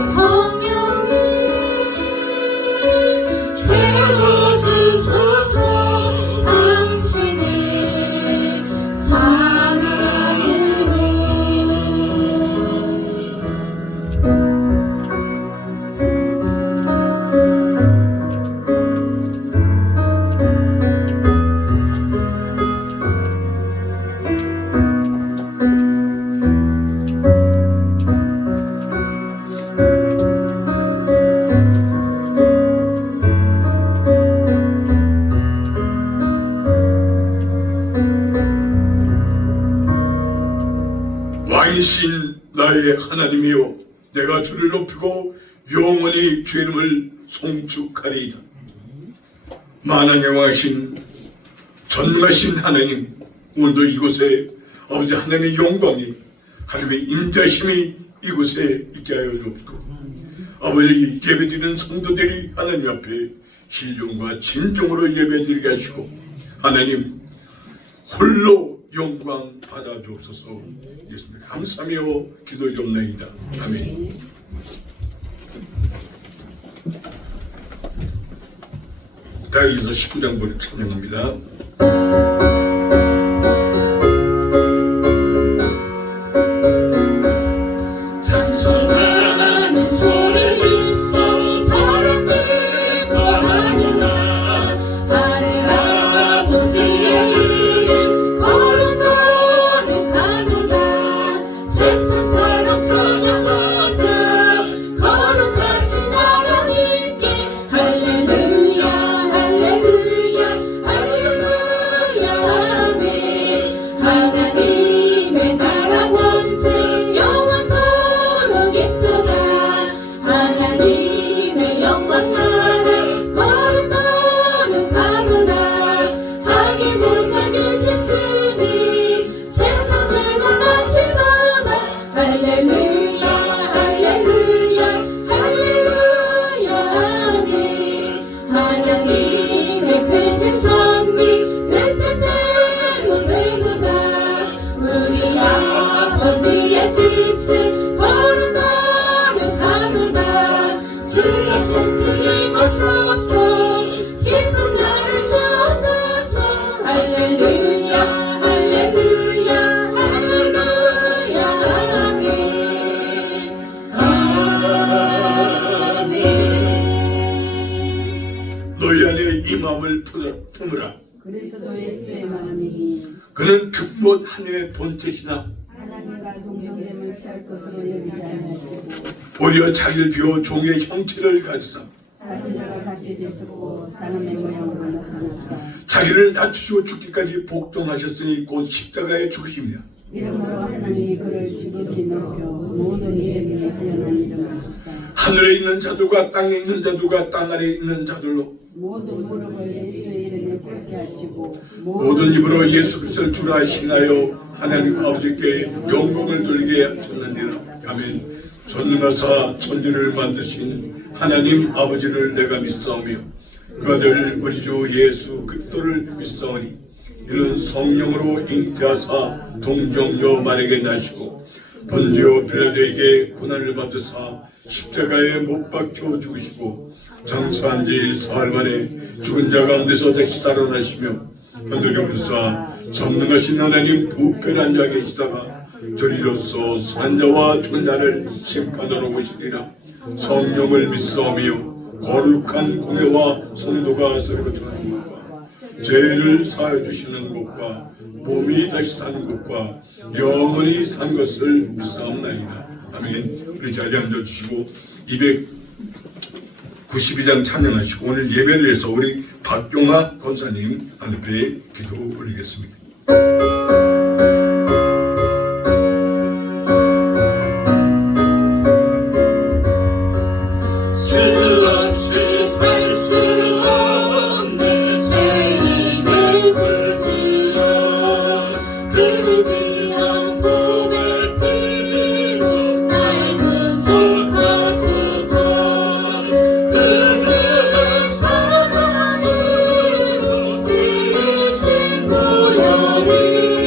성령님 채워주소서. 채워주소서. 당신의 사랑으로. 왕이신 나의 하나님이여, 내가 주를 높이고 영원히 주 이름을 송축하리이다. 만왕의 왕이신 전능하신 하나님, 오늘도 이곳에 아버지 하나님의 영광이, 하나님의 임자심이 이곳에 있게 하여 주옵시고, 아버지 예배드리는 성도들이 하나님 앞에 신령과 진정으로 예배드리게 하시고, 하나님 홀로 영광 받아 주옵소서. 예수님 감사하며 기도드리옵나이다. 아멘. 다이어서 19장 보를 찬양합니다. 찬송하는 소리 있어 사람들 뭐하느냐. 하늘 아버지의 이름 거룩거룩하도다. 세상 사람 찬양하자. 거룩하신 하나님께 할렐루야 할렐루야 할렐루야 아멘. 하나님의 나라 원생 영원토록 있도다. 하나님의 영광 나라 거룩거룩하도다. 하기 무작위신 주님 세상 주관하시도다. 할렐루야 할렐루야 할렐루야 아멘. 하나님의 크신 섭리 그 뜻대로 되도다. 우리 아버지의 뜻은 거룩거룩하도다. 주의 손길 임하소서. 기쁜 날을 주옵소서. 할렐루야 할렐루야 할렐루야 아멘. 아멘. 너희 안에 이 마음을 품으라. 그리스도 예수의 마음이 그는 극못 하늘의 본체시나 하나님과 동정됨을 취할 것으로 여기지 않으시고 오히려 자기를 비워 종의 형체를 가지사 사람들과 같이 되셨고 사람의 모양으로 나타나사 자기를 낮추시고 죽기까지 복종하셨으니 곧 십자가에 죽으십니다. 이러므로 하나님이 그를 지극히 높여 모든 이름 위에 뛰어난 이름을 주사 하늘에 있는 자들과 땅에 있는 자들과 땅 아래에 있는 자들로 모든 무릎을 예수의 이름에 꿇게 하시고 모든 입으로 예수 그리스도를 주라 신하여 하나님 아버지께 영광을 돌리게 하셨느니라. 아멘. 전능하사 천지를 만드신 하나님 아버지를 내가 믿사오며 그 아들 우리 주 예수 그리스도를 믿사오니 이는 성령으로 잉태하사 동정녀 마리아에게 나시고 본디오 빌라도에게 고난을 받으사 십자가에 못 박혀 죽으시고 장사한 지 사흘 만에 죽은 자 가운데서 다시 살아나시며 하늘에 오르사 전능하신 하나님 우편에 앉아 계시다가 저리로서 산자와 죽은 자를 심판하러 오시리라. 성령을 믿사오며 거룩한 공회와 성도가 서로 전하는 것과 죄를 사하여 주시는 것과 몸이 다시 사는 것과 영원히 산 것을 믿사옵나이다. 아멘. 우리 자리에 앉아주시고 292장 찬양하시고 오늘 예배를 위해서 우리 박경화 권사님 앞에 기도 올리겠습니다. 모양이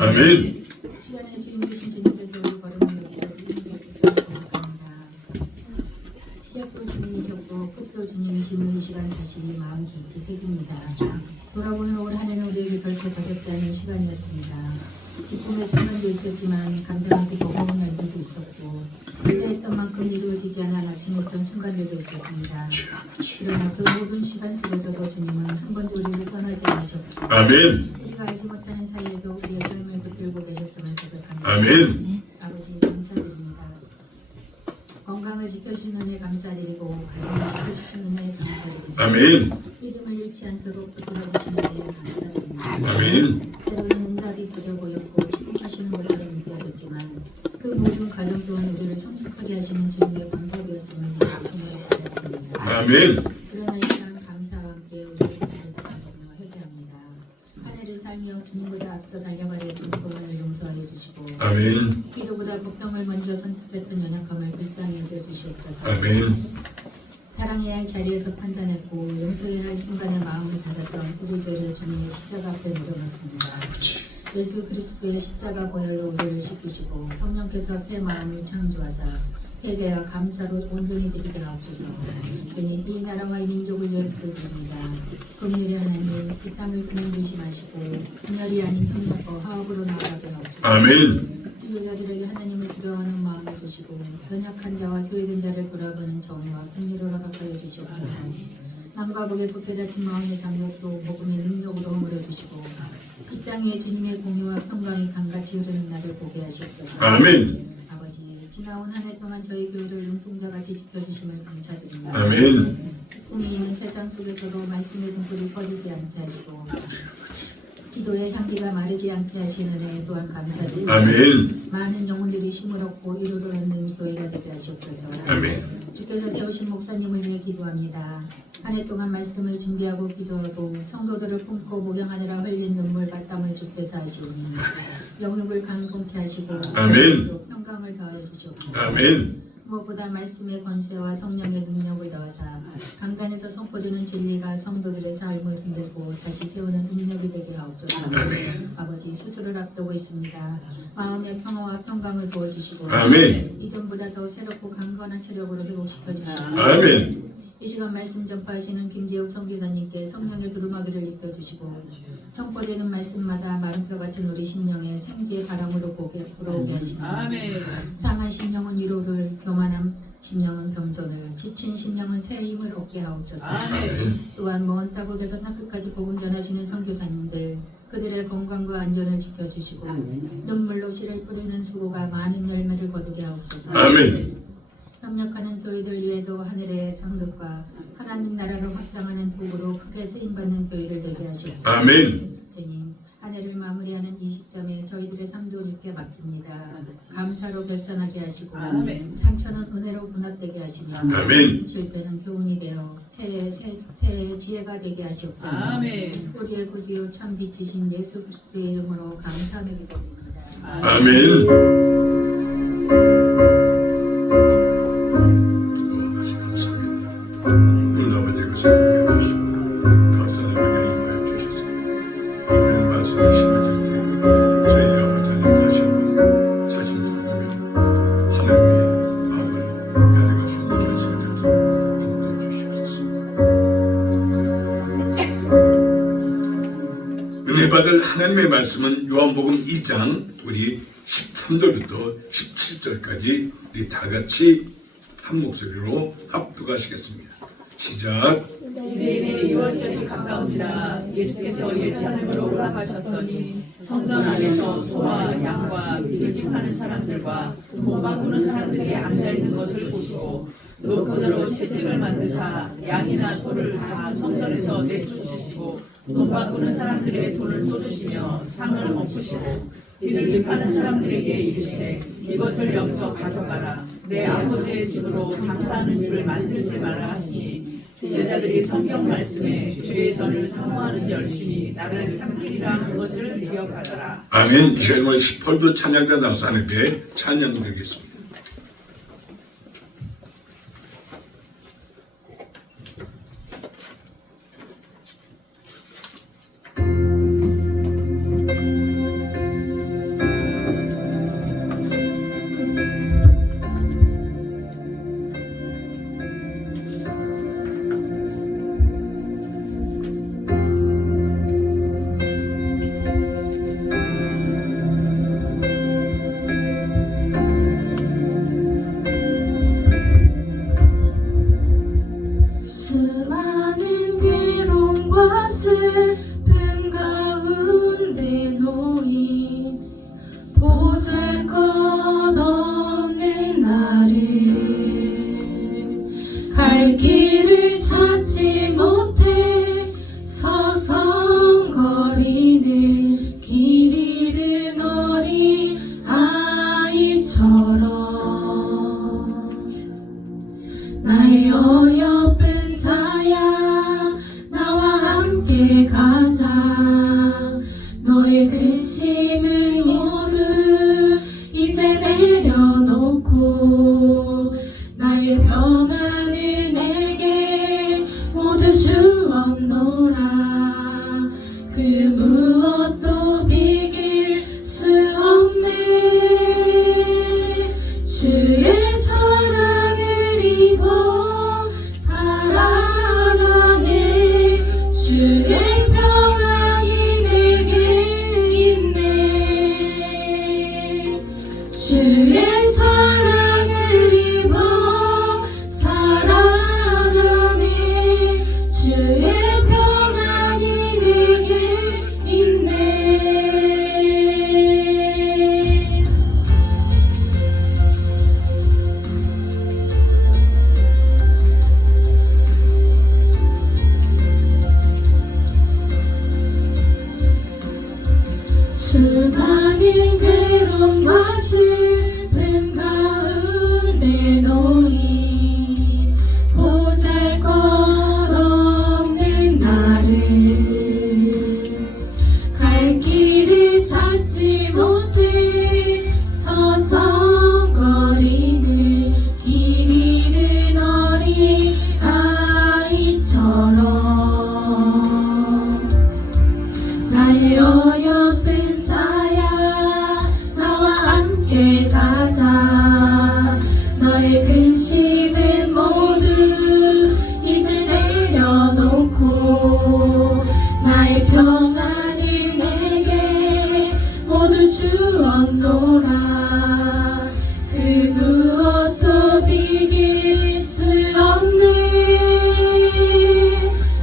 아멘. 시간의 주인 되신 주님께서 우리 걸음을 여기까지 인도하셔서 감사합니다. 시작도 주님이셨고 끝도 주님이신 이 시간 다시 마음 깊이 새깁니다. 돌아보는 올 한 해는 우리에게 결코 가볍지 않은 시간이었습니다. 기쁨의 순간도 있었지만 감당하기 버거운 날들도 있었고 기대했던 만큼 이루어지지 않아 낙심했던 순간들도 있었습니다. 그러나 그 모든 시간 속에서도 주님은 한 번도 우리를 떠나지 않으셨고 아멘. 우리가 알지 못하는 사이에도 우리의 삶을 붙들고 계셨음을 고백합니다. 아멘. 아버지 감사드립니다. 건강을 지켜주시는 은혜 감사드리고 가정을 지켜주시는 은혜 감사드립니다. 아멘. 믿음을 잃지 않도록 붙들어주시는 은혜 감사드립니다. 아멘. 때로는 응답이 더뎌 보였고 침묵하시는 것처럼 느껴졌지만 그 모든 과정 또한 우리를 성숙하게 하시는 주님의 방법이었음을 고백합니다. 아멘. 그러나 이 시간 감사와 함께 우리의 모습을 돌아보며 회개합니다. 한 해를 살며 주님보다 앞서 달려가려 했던 고난을 용서해 주시고 아멘. 기도보다 걱정을 먼저 선택했던 연약함을 불쌍히 여겨 주시옵소서. 아멘. 사랑해야 할 자리에서 판단했고 용서해야 할 순간에 마음을 닫았던 우리 죄를 주님의 십자가 앞에 내려놓습니다. 예수 그리스도의 십자가 보혈로 우리를 씻기시고 성령께서 새 마음을 창조하사 회개와 감사로 온전히 드리게 하옵소서. 주님 이 나라와 이 민족을 위해 기도드립니다. 긍휼의 하나님 이 땅을 그만두지 마시고 분열이 아닌 협력과 화합으로 나아가게 하옵소서. 아멘. 지도자들에게 하나님을 두려워하는 마음을 주시고 연약한 자와 소외된 자를 돌아보는 정의와 긍휼을 허락하여 주시옵소서. 남과 북의 굳게 닫힌 마음의 장벽도 복음의 능력으로 허물어 주시고 이 땅에 주님의 공유와 평강이 강같이 흐르는 날을 보게 하시옵소서. 아멘. 아버지 지나온 한 해 동안 저희 교회를 눈동자같이 지켜주심을 감사드립니다. 아멘. 꿈이 있는 세상 속에서도 말씀의 등불이 꺼지지 않게 하시고 기도의 향기가 마르지 않게 하시는 애 또한 감사드립니다. 아멘. 많은 영혼들이 쉼을 얻고 이루를 얻는 교회가 되게 하시옵소서. 아멘. 주께서 세우신 목사님을 위해 기도합니다. 한 해 동안 말씀을 준비하고 기도하고 성도들을 품고 목양하느라 흘린 눈물과 땀을 주께서 하시니 영육을 강건케 하시고 아멘. 또 평강을 더하여 주시옵소서. 아멘. 무엇보다 말씀의 권세와 성령의 능력을 더하사 강단에서 선포되는 진리가 성도들의 삶을 흔들고 다시 세우는 능력이 되게 하옵소서. 아멘. 아버지 수술을 앞두고 있습니다. 마음의 평화와 평강을 부어주시고 아멘. 이전보다 더 새롭고 강건한 체력으로 회복시켜 주시옵소서. 아멘. 이 시간 말씀 전파하시는 김재욱 선교사님께 성령의 두루마기를 입혀주시고 선포되는 말씀마다 마른 뼈 같은 우리 심령에 생기의 바람으로 불어오게 하시고 상한 심령은 위로를 교만한 심령은 겸손을 지친 심령은 새 힘을 얻게 하옵소서. 아멘. 또한 먼 타국에서 땅끝까지 복음 전하시는 선교사님들 그들의 건강과 안전을 지켜주시고 눈물로 씨를 뿌리는 수고가 많은 열매를 거두게 하옵소서. 아멘. 협력하는 교회들 위에도 하늘의 장덕과 하나님 나라를 확장하는 도구로 크게 쓰임받는 교회를 되게 하시옵소서. 아멘. 주님 한 해를 마무리하는 이 시점에 저희들의 삶도 주께 맡깁니다. 감사로 결산하게 하시고 상처는 은혜로 분합되게 하시며 아멘. 실패는 교훈이 되어 새해의 지혜가 되게 하시옵소서. 아멘. 우리의 구주요 참 빛이신 예수 그리스도의 이름으로 감사하며 기도드립니다. 아멘. 오늘 아버지를 생각해 주시고 감사를 하나님 주셔서 주된 말씀을 심어줄 때 저희 아버지 하나님 다시 한번 자신 부르며 하나님의 마음을 가져갈 수 있는 결심을 해서 인도해 주시옵소서. 은혜 받을 하나님의 말씀은 요한복음 2장 우리 13절부터 17절까지 우리 다 같이 한 목소리로 합독하시겠습니다. 시작. 유대인의 유월절이 가까운지라 예수께서 예루살렘으로 올라가셨더니 성전 안에서 소와 양과 비둘기 파는 사람들과 돈 바꾸는 사람들이 앉아있는 것을 보시고 노끈으로 채찍을 만드사 양이나 소를 다 성전에서 내쫓으시고 돈 바꾸는 사람들의 돈을 쏟으시며 상을 엎으시고 비둘기 파는 사람들에게 이르시되 이것을 여기서 가져가라. 내 아버지의 집으로 장사하는 집을 만들지 말라 하시니 제자들이 성경 말씀에 주의 전을 사모하는 열심이 나를 삼키리라 그것을 기억하더라. 아멘. 제목 18도 찬양가 나와서 하나님께 찬양 드리겠습니다. 기른 어린 아이처럼 나의 어여쁜 자야 나와 함께 가자. 너의 근심을 모두 이제 내려놓고 나의 평안을 내게 모두 주었노라. 그 무엇도 비길 수 없네. 주의 사랑을 입어 살아가네. 주의 평안이 내게 있네. 주의 사랑을 입어 살아가네. 주의 평안이 내게 있네. 수많은 괴로움과 슬픔 가운데 놓인 보잘것없는 나를 갈 길을 찾지 못해 서성거리는 길 잃은 어린 아이처럼 나의 어여쁜 자야 나와 함께 가자. 너의 근심을 모두 이제 내려놓고 나의 평안을 내게 모두 주었노라. 그 무엇도 비길 수 없네.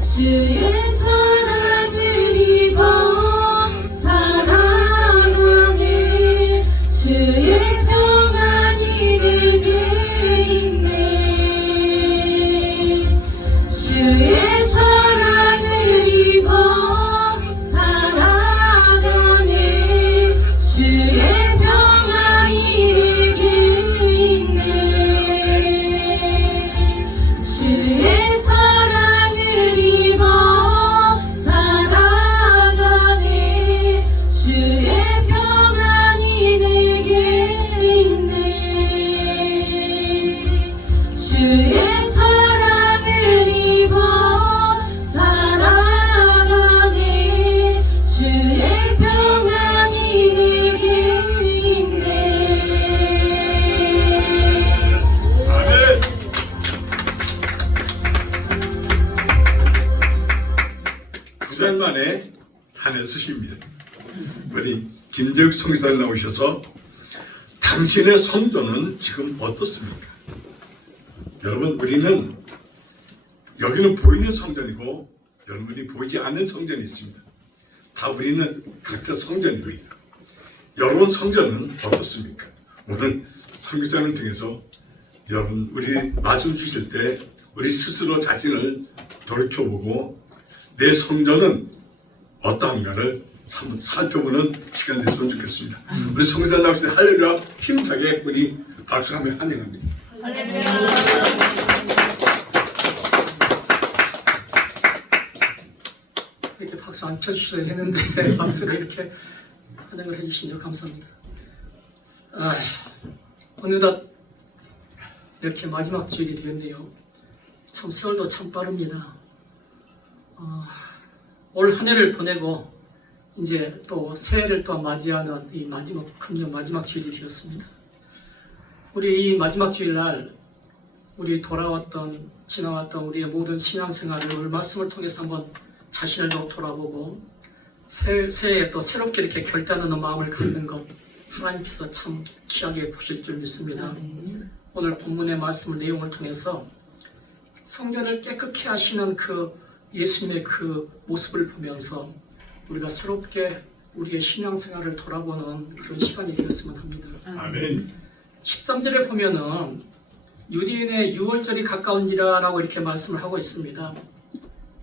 주의 사랑을 입어 살아가네. 주의 평안이 내게 있네. 주의 사랑을 입어 살아가네. 주의 평안이 내게 있네. 주의 사랑을 입어 살아가네. 주의 평안이 내게 있네. 주의 사랑을 입어 살아가네. 주의 평안이 내게 있네. 아멘. 부산 만에 한해 쓰십니다. 우리 김재욱 성기사님 나오셔서 당신의 성전은 지금 어떻습니까? 여러분, 우리는 여기는 보이는 성전이고 여러분이 보이지 않는 성전이 있습니다. 다 우리는 각자 성전입니다. 여러분 성전은 어떻습니까? 오늘 성기사님을 통해서 여러분 우리 말씀 주실 때 우리 스스로 자신을 돌이켜보고 내 성전은 어떠한가를 한번 살펴보는 시간 됐으면 좋겠습니다. 우리 성기사 나오실 때 할렐루야 힘차게 우리 박수하며 환영합니다. 이렇게 박수 안 쳐주셔야 했는데 박수를 이렇게 환영을 해주시니 감사합니다. 어느덧 이렇게 마지막 주일이 되었네요. 참 세월도 참 빠릅니다. 올 한 해를 보내고 이제 또 새해를 또 맞이하는 이 마지막 금년 마지막 주일이 되었습니다. 우리 이 마지막 주일날 우리 돌아왔던 지나왔던 우리의 모든 신앙생활을 오늘 말씀을 통해서 한번 자신을 또 돌아보고 새해에 또 새롭게 이렇게 결단하는 마음을 갖는 것 하나님께서 참 귀하게 보실 줄 믿습니다. 오늘 본문의 말씀을 내용을 통해서 성전을 깨끗게 하시는 그 예수님의 그 모습을 보면서 우리가 새롭게 우리의 신앙생활을 돌아보는 그런 시간이 되었으면 합니다. 아멘. 13절에 보면은 유대인의 유월절이 가까운지라 라고 이렇게 말씀을 하고 있습니다.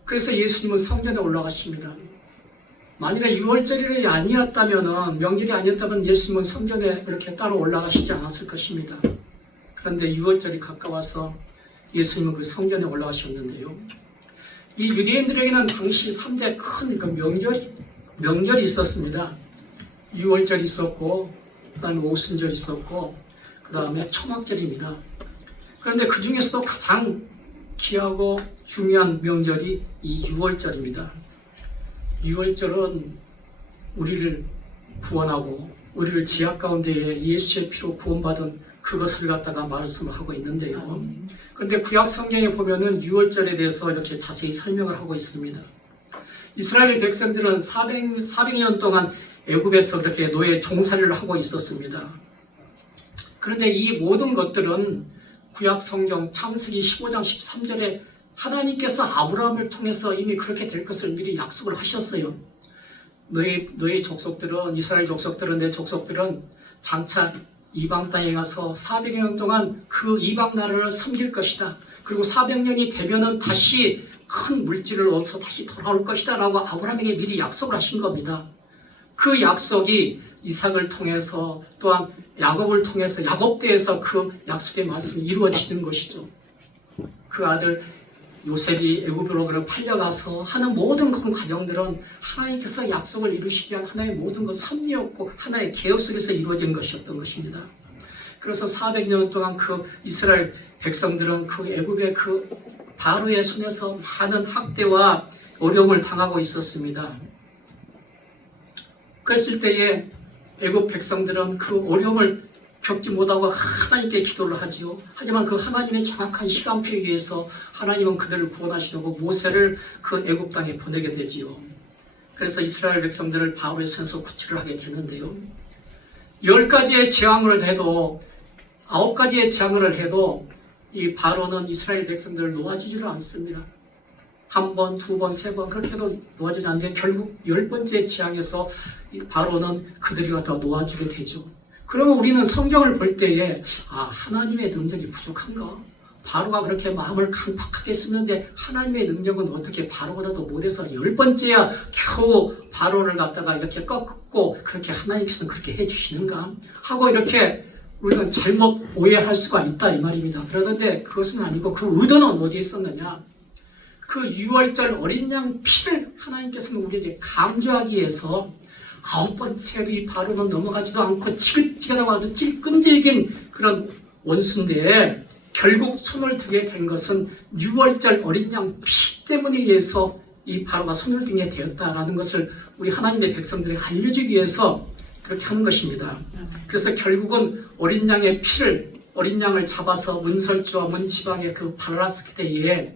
그래서 예수님은 성전에 올라가십니다. 만일에 6월절이 아니었다면, 명절이 아니었다면 예수님은 성전에 이렇게 따로 올라가시지 않았을 것입니다. 그런데 6월절이 가까워서 예수님은 그 성전에 올라가셨는데요. 이 유대인들에게는 당시 3대 큰 그 명절이 있었습니다. 6월절이 있었고, 그 다음에 오순절이 있었고, 그 다음에 초막절입니다. 그런데 그 중에서도 가장 귀하고 중요한 명절이 이 6월절입니다. 6월절은 우리를 구원하고 우리를 지악 가운데에 예수의 피로 구원받은 그것을 갖다가 말씀을 하고 있는데요. 그런데 구약 성경에 보면은 6월절에 대해서 이렇게 자세히 설명을 하고 있습니다. 이스라엘 백성들은 400년 동안 애굽에서 이렇게 노예 종살이를 하고 있었습니다. 그런데 이 모든 것들은 구약 성경 창세기 15장 13절에 하나님께서 아브라함을 통해서 이미 그렇게 될 것을 미리 약속을 하셨어요. 너희 족속들은, 이스라엘 족속들은, 내 족속들은 장차 이방 땅에 가서 400년 동안 그 이방 나라를 섬길 것이다. 그리고 400년이 되면은 다시 큰 물질을 얻어서 다시 돌아올 것이다 라고 아브라함에게 미리 약속을 하신 겁니다. 그 약속이 이삭을 통해서 또한 야곱을 통해서 야곱대에서 그 약속의 말씀이 이루어지는 것이죠. 그 아들 요셉이 애굽으로 팔려가서 하는 모든 그 과정들은 하나님께서 약속을 이루시기 위한 하나의 모든 것 섭리였고 하나의 계획 속에서 이루어진 것이었던 것입니다. 그래서 400년 동안 그 이스라엘 백성들은 그 애굽의 그 바로의 손에서 많은 학대와 어려움을 당하고 있었습니다. 그랬을 때에 애굽 백성들은 그 어려움을 겪지 못하고 하나님께 기도를 하지요. 하지만 그 하나님의 정확한 시간표에 의해서 하나님은 그들을 구원하시려고 모세를 그 애굽 땅에 보내게 되지요. 그래서 이스라엘 백성들을 바로의 손에서 구출을 하게 되는데요. 10가지의 재앙을 해도 9가지의 재앙을 해도 이 바로는 이스라엘 백성들을 놓아주지를 않습니다. 한 번, 두 번, 세 번 그렇게 해도 놓아주지 않는데 결국 10번째 재앙에서 바로는 그들이 갖다 놓아주게 되죠. 그러면 우리는 성경을 볼 때에 하나님의 능력이 부족한가? 바로가 그렇게 마음을 강팍하게 쓰는데 하나님의 능력은 어떻게 바로보다도 못해서 10번째야 겨우 바로를 갖다가 이렇게 꺾고 그렇게 하나님께서는 그렇게 해주시는가? 하고 이렇게 우리는 잘못 오해할 수가 있다 이 말입니다. 그런데 그것은 아니고 그 의도는 어디에 있었느냐? 그 6월절 어린 양 피를 하나님께서는 우리에게 강조하기 위해서 9번째로 이 바로는 넘어가지도 않고 지긋지긋하고 아주 끈질긴 그런 원수인데 결국 손을 들게 된 것은 6월절 어린 양 피 때문에 의해서 이 바로가 손을 들게 되었다라는 것을 우리 하나님의 백성들에게 알려주기 위해서 그렇게 하는 것입니다. 그래서 결국은 어린 양을 잡아서 문설주와 문지방에 그 발랐을 때에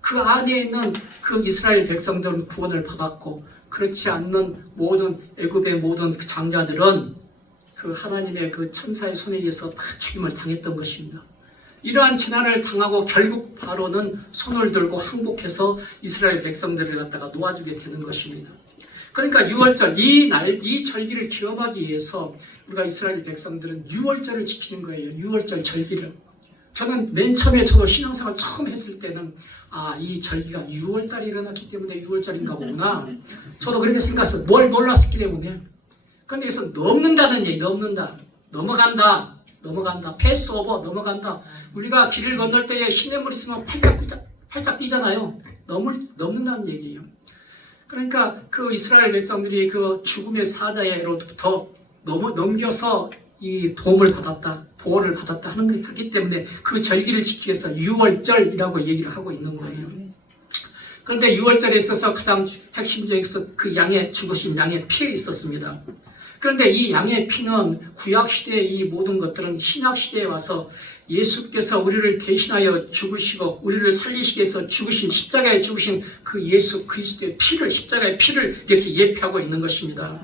그 안에 있는 그 이스라엘 백성들은 구원을 받았고 그렇지 않는 모든 애굽의 모든 그 장자들은 그 하나님의 그 천사의 손에 의해서 다 죽임을 당했던 것입니다. 이러한 재난을 당하고 결국 바로는 손을 들고 항복해서 이스라엘 백성들을 갖다가 놓아주게 되는 것입니다. 그러니까 6월절 이 절기를 기념하기 위해서 우리가 이스라엘 백성들은 6월절을 지키는 거예요. 6월절 절기를. 저는 맨 처음에 저도 신앙생활 처음 했을 때는 이 절기가 6월달에 일어났기 때문에 6월절인가 보구나. 저도 그렇게 생각했어요. 뭘 몰랐기 때문에. 그런데 여기서 넘는다는 얘기, 넘어간다. 패스 오버, 넘어간다. 우리가 길을 건널 때에 시냇물 있으면 팔짝 뛰잖아요. 넘는다는 얘기예요. 그러니까 그 이스라엘 백성들이 그 죽음의 사자로부터 넘겨서 이 도움을 받았다, 보호를 받았다 하기 때문에 그 절기를 지키기 위해서 6월절이라고 얘기를 하고 있는 거예요. 그런데 6월절에 있어서 가장 핵심적인 그 죽으신 양의 피에 있었습니다. 그런데 이 양의 피는 구약시대의 이 모든 것들은 신약시대에 와서 예수께서 우리를 대신하여 죽으시고 우리를 살리시기 위해서 죽으신 십자가에 죽으신 그 예수 그리스도의 피를 십자가의 피를 이렇게 예표하고 있는 것입니다.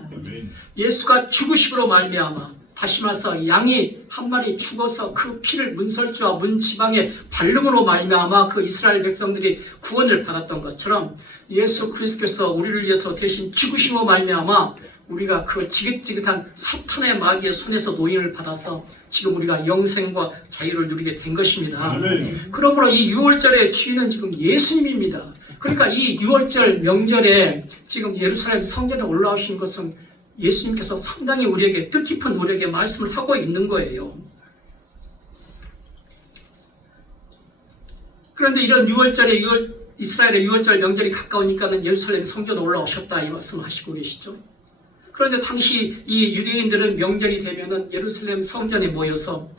예수가 죽으심으로 말미암아 다시 말해서 양이 한 마리 죽어서 그 피를 문설주와 문지방에 바름으로 말미암아 그 이스라엘 백성들이 구원을 받았던 것처럼 예수 그리스도께서 우리를 위해서 대신 죽으심으로 말미암아 우리가 그 지긋지긋한 사탄의 마귀의 손에서 노임을 받아서 지금 우리가 영생과 자유를 누리게 된 것입니다. 그러므로 이 6월절의 주인은 지금 예수님입니다. 그러니까 이 6월절 명절에 지금 예루살렘 성전에 올라오신 것은 예수님께서 상당히 우리에게 뜻깊은 우리에게 말씀을 하고 있는 거예요. 그런데 이런 6월절에 이스라엘의 6월절 명절이 가까우니까는 예루살렘 성전에 올라오셨다 이 말씀을 하시고 계시죠. 그런데 당시 이 유대인들은 명절이 되면은 예루살렘 성전에 모여서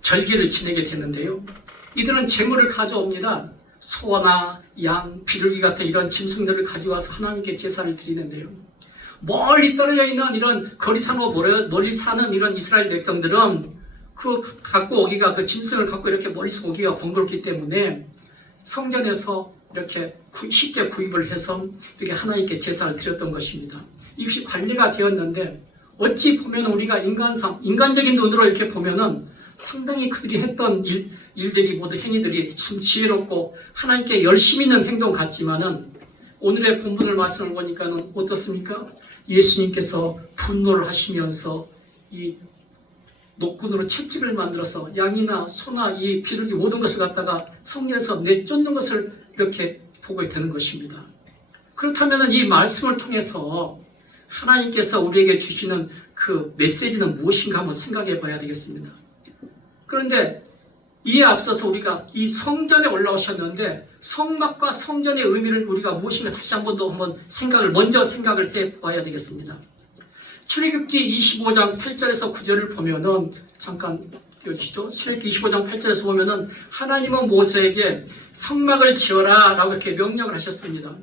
절기를 지내게 되는데요. 이들은 제물을 가져옵니다. 소나 양, 비둘기 같은 이런 짐승들을 가져와서 하나님께 제사를 드리는데요. 멀리 떨어져 있는 이런 거리산으로 멀리 사는 이런 이스라엘 백성들은 그 갖고 오기가 그 짐승을 갖고 이렇게 멀리서 오기가 번거롭기 때문에 성전에서 이렇게 쉽게 구입을 해서 이렇게 하나님께 제사를 드렸던 것입니다. 이것이 관리가 되었는데 어찌 보면 우리가 인간적인 눈으로 이렇게 보면은 상당히 그들이 했던 일들이 모두 행위들이 참 지혜롭고 하나님께 열심 있는 행동 같지만은 오늘의 본문을 말씀을 보니까는 어떻습니까? 예수님께서 분노를 하시면서 이 노끈으로 채찍을 만들어서 양이나 소나 이 비둘기 모든 것을 갖다가 성전에서 내쫓는 것을 이렇게 보게 되는 것입니다. 그렇다면 이 말씀을 통해서 하나님께서 우리에게 주시는 그 메시지는 무엇인가 한번 생각해 봐야 되겠습니다. 그런데 이에 앞서서 우리가 이 성전에 올라오셨는데 성막과 성전의 의미를 우리가 무엇인가 다시 한번 더 먼저 생각을 해 봐야 되겠습니다. 출애굽기 25장 8절에서 9절을 보면은 잠깐 띄워주시죠. 출애굽기 25장 8절에서 보면은 하나님은 모세에게 성막을 지어라 라고 이렇게 명령을 하셨습니다.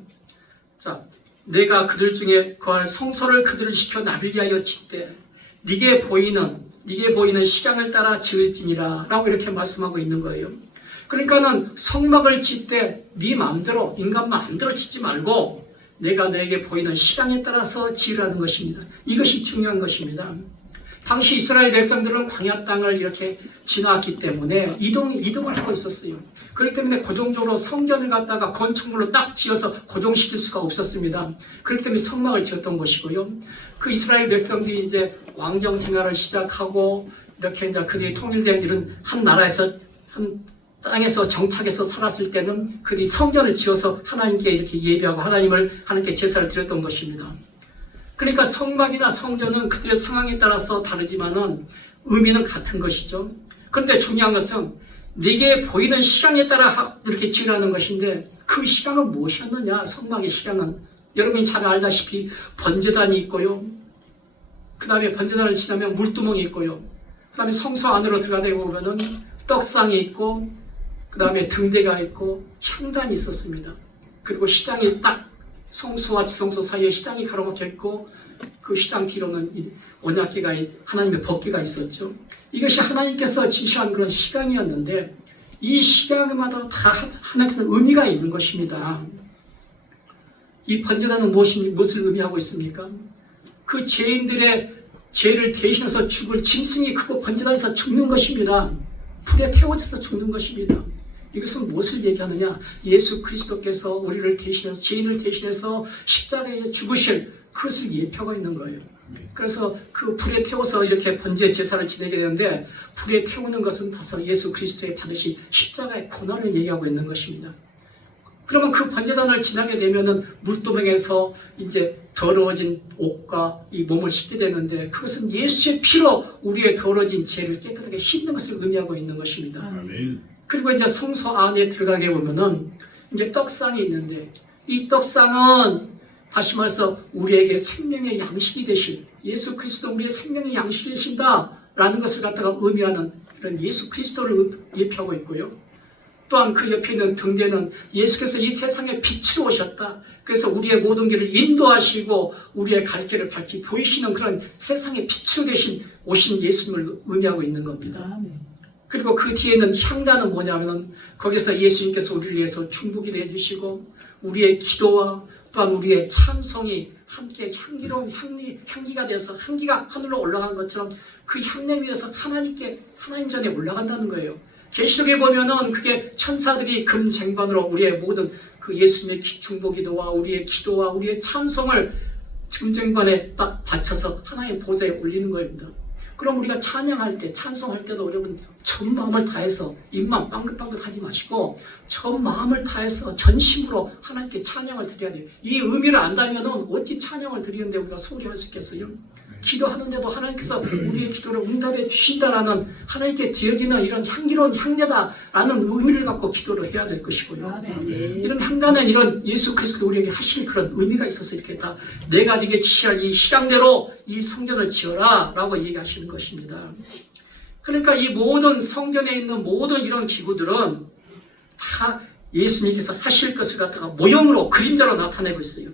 자, 내가 그들 중에 거할 성소를 그들을 시켜 나를 위하여 짓되 네게 보이는 시간을 따라 지을지니라 라고 이렇게 말씀하고 있는 거예요. 그러니까는 성막을 짓되 네 마음대로 인간 마음대로 짓지 말고 내가 너에게 보이는 시간에 따라서 지으라는 것입니다. 이것이 중요한 것입니다. 당시 이스라엘 백성들은 광야 땅을 이렇게 지나왔기 때문에 이동을 하고 있었어요. 그렇기 때문에 고정적으로 성전을 갖다가 건축물로 딱 지어서 고정시킬 수가 없었습니다. 그렇기 때문에 성막을 지었던 것이고요. 그 이스라엘 백성들이 이제 왕정 생활을 시작하고 이렇게 이제 그들이 통일된 이런 한 나라에서 한 땅에서 정착해서 살았을 때는 그들이 성전을 지어서 하나님께 이렇게 예배하고 하나님께 제사를 드렸던 것입니다. 그러니까 성막이나 성전은 그들의 상황에 따라서 다르지만은 의미는 같은 것이죠. 그런데 중요한 것은 네게 보이는 시간에 따라 이렇게 지으라는 것인데 그 시간은 무엇이었느냐? 성막의 시간은 여러분이 잘 알다시피 번제단이 있고요. 그 다음에 번제단을 지나면 물두멍이 있고요. 그 다음에 성소 안으로 들어가다 보면은 떡상이 있고 그 다음에 등대가 있고 향단이 있었습니다. 그리고 시장이 딱 성소와 지성소 사이에 시장이 가로막혀 있고 그 시장 뒤로는 언약궤가 하나님의 법궤가 있었죠. 이것이 하나님께서 지시한 그런 시간이었는데 이 시간마다 다 하나님께서 의미가 있는 것입니다. 이 번제단은 무엇을 의미하고 있습니까? 그 죄인들의 죄를 대신해서 죽을 짐승이 그거 번제단에서 죽는 것입니다. 불에 태워져서 죽는 것입니다. 이것은 무엇을 얘기하느냐? 예수 그리스도께서 우리를 대신해서 죄인을 대신해서 십자가에 죽으실 그것을 예표가 있는 거예요. 그래서 그 불에 태워서 이렇게 번제 제사를 지내게 되는데 불에 태우는 것은 다소 예수 그리스도의 받으신 십자가의 고난을 얘기하고 있는 것입니다. 그러면 그 번제단을 지나게 되면은 물두멍에서 이제 더러워진 옷과 이 몸을 씻게 되는데 그것은 예수의 피로 우리의 더러워진 죄를 깨끗하게 씻는 것을 의미하고 있는 것입니다. 아멘. 그리고 이제 성소 안에 들어가게 보면은 이제 떡상이 있는데 이 떡상은 다시 말해서 우리에게 생명의 양식이 되신 예수 그리스도 우리의 생명의 양식이 되신다라는 것을 갖다가 의미하는 이런 예수 그리스도를 예표하고 있고요. 또한 그 옆에 있는 등대는 예수께서 이 세상에 빛으로 오셨다. 그래서 우리의 모든 길을 인도하시고 우리의 갈 길을 밝히 보이시는 그런 세상의 빛으로 되신 오신 예수님을 의미하고 있는 겁니다. 그리고 그 뒤에는 향단은 뭐냐면은 거기서 예수님께서 우리를 위해서 중보기도 해주시고 우리의 기도와 또한 우리의 찬송이 함께 향기로운 향기가 되어서 향기가 하늘로 올라간 것처럼 그 향냄 위에서 하나님 전에 올라간다는 거예요. 계시록에 보면은 그게 천사들이 금쟁반으로 우리의 모든 그 예수님의 중보기도와 우리의 기도와 우리의 찬송을 금쟁반에 딱 받쳐서 하나님 보좌에 올리는 겁니다. 그럼 우리가 찬양할 때, 찬송할 때도 여러분 전 마음을 다해서 입만 빵긋빵긋 하지 마시고 전 마음을 다해서 전심으로 하나님께 찬양을 드려야 돼요. 이 의미를 안다면 어찌 찬양을 드리는데 우리가 소홀히 할 수 있겠어요? 기도하는데도 하나님께서 우리의 기도를 응답해 주신다라는 하나님께 드려지는 이런 향기로운 향례다라는 의미를 갖고 기도를 해야 될 것이고요. 이런 향단에 이런 예수 그리스도 우리에게 하실 그런 의미가 있어서 이렇게 다 내가 네게 취할 이 식양대로 이 성전을 지어라 라고 얘기하시는 것입니다. 그러니까 이 모든 성전에 있는 모든 이런 기구들은 다 예수님께서 하실 것을 갖다가 모형으로 그림자로 나타내고 있어요.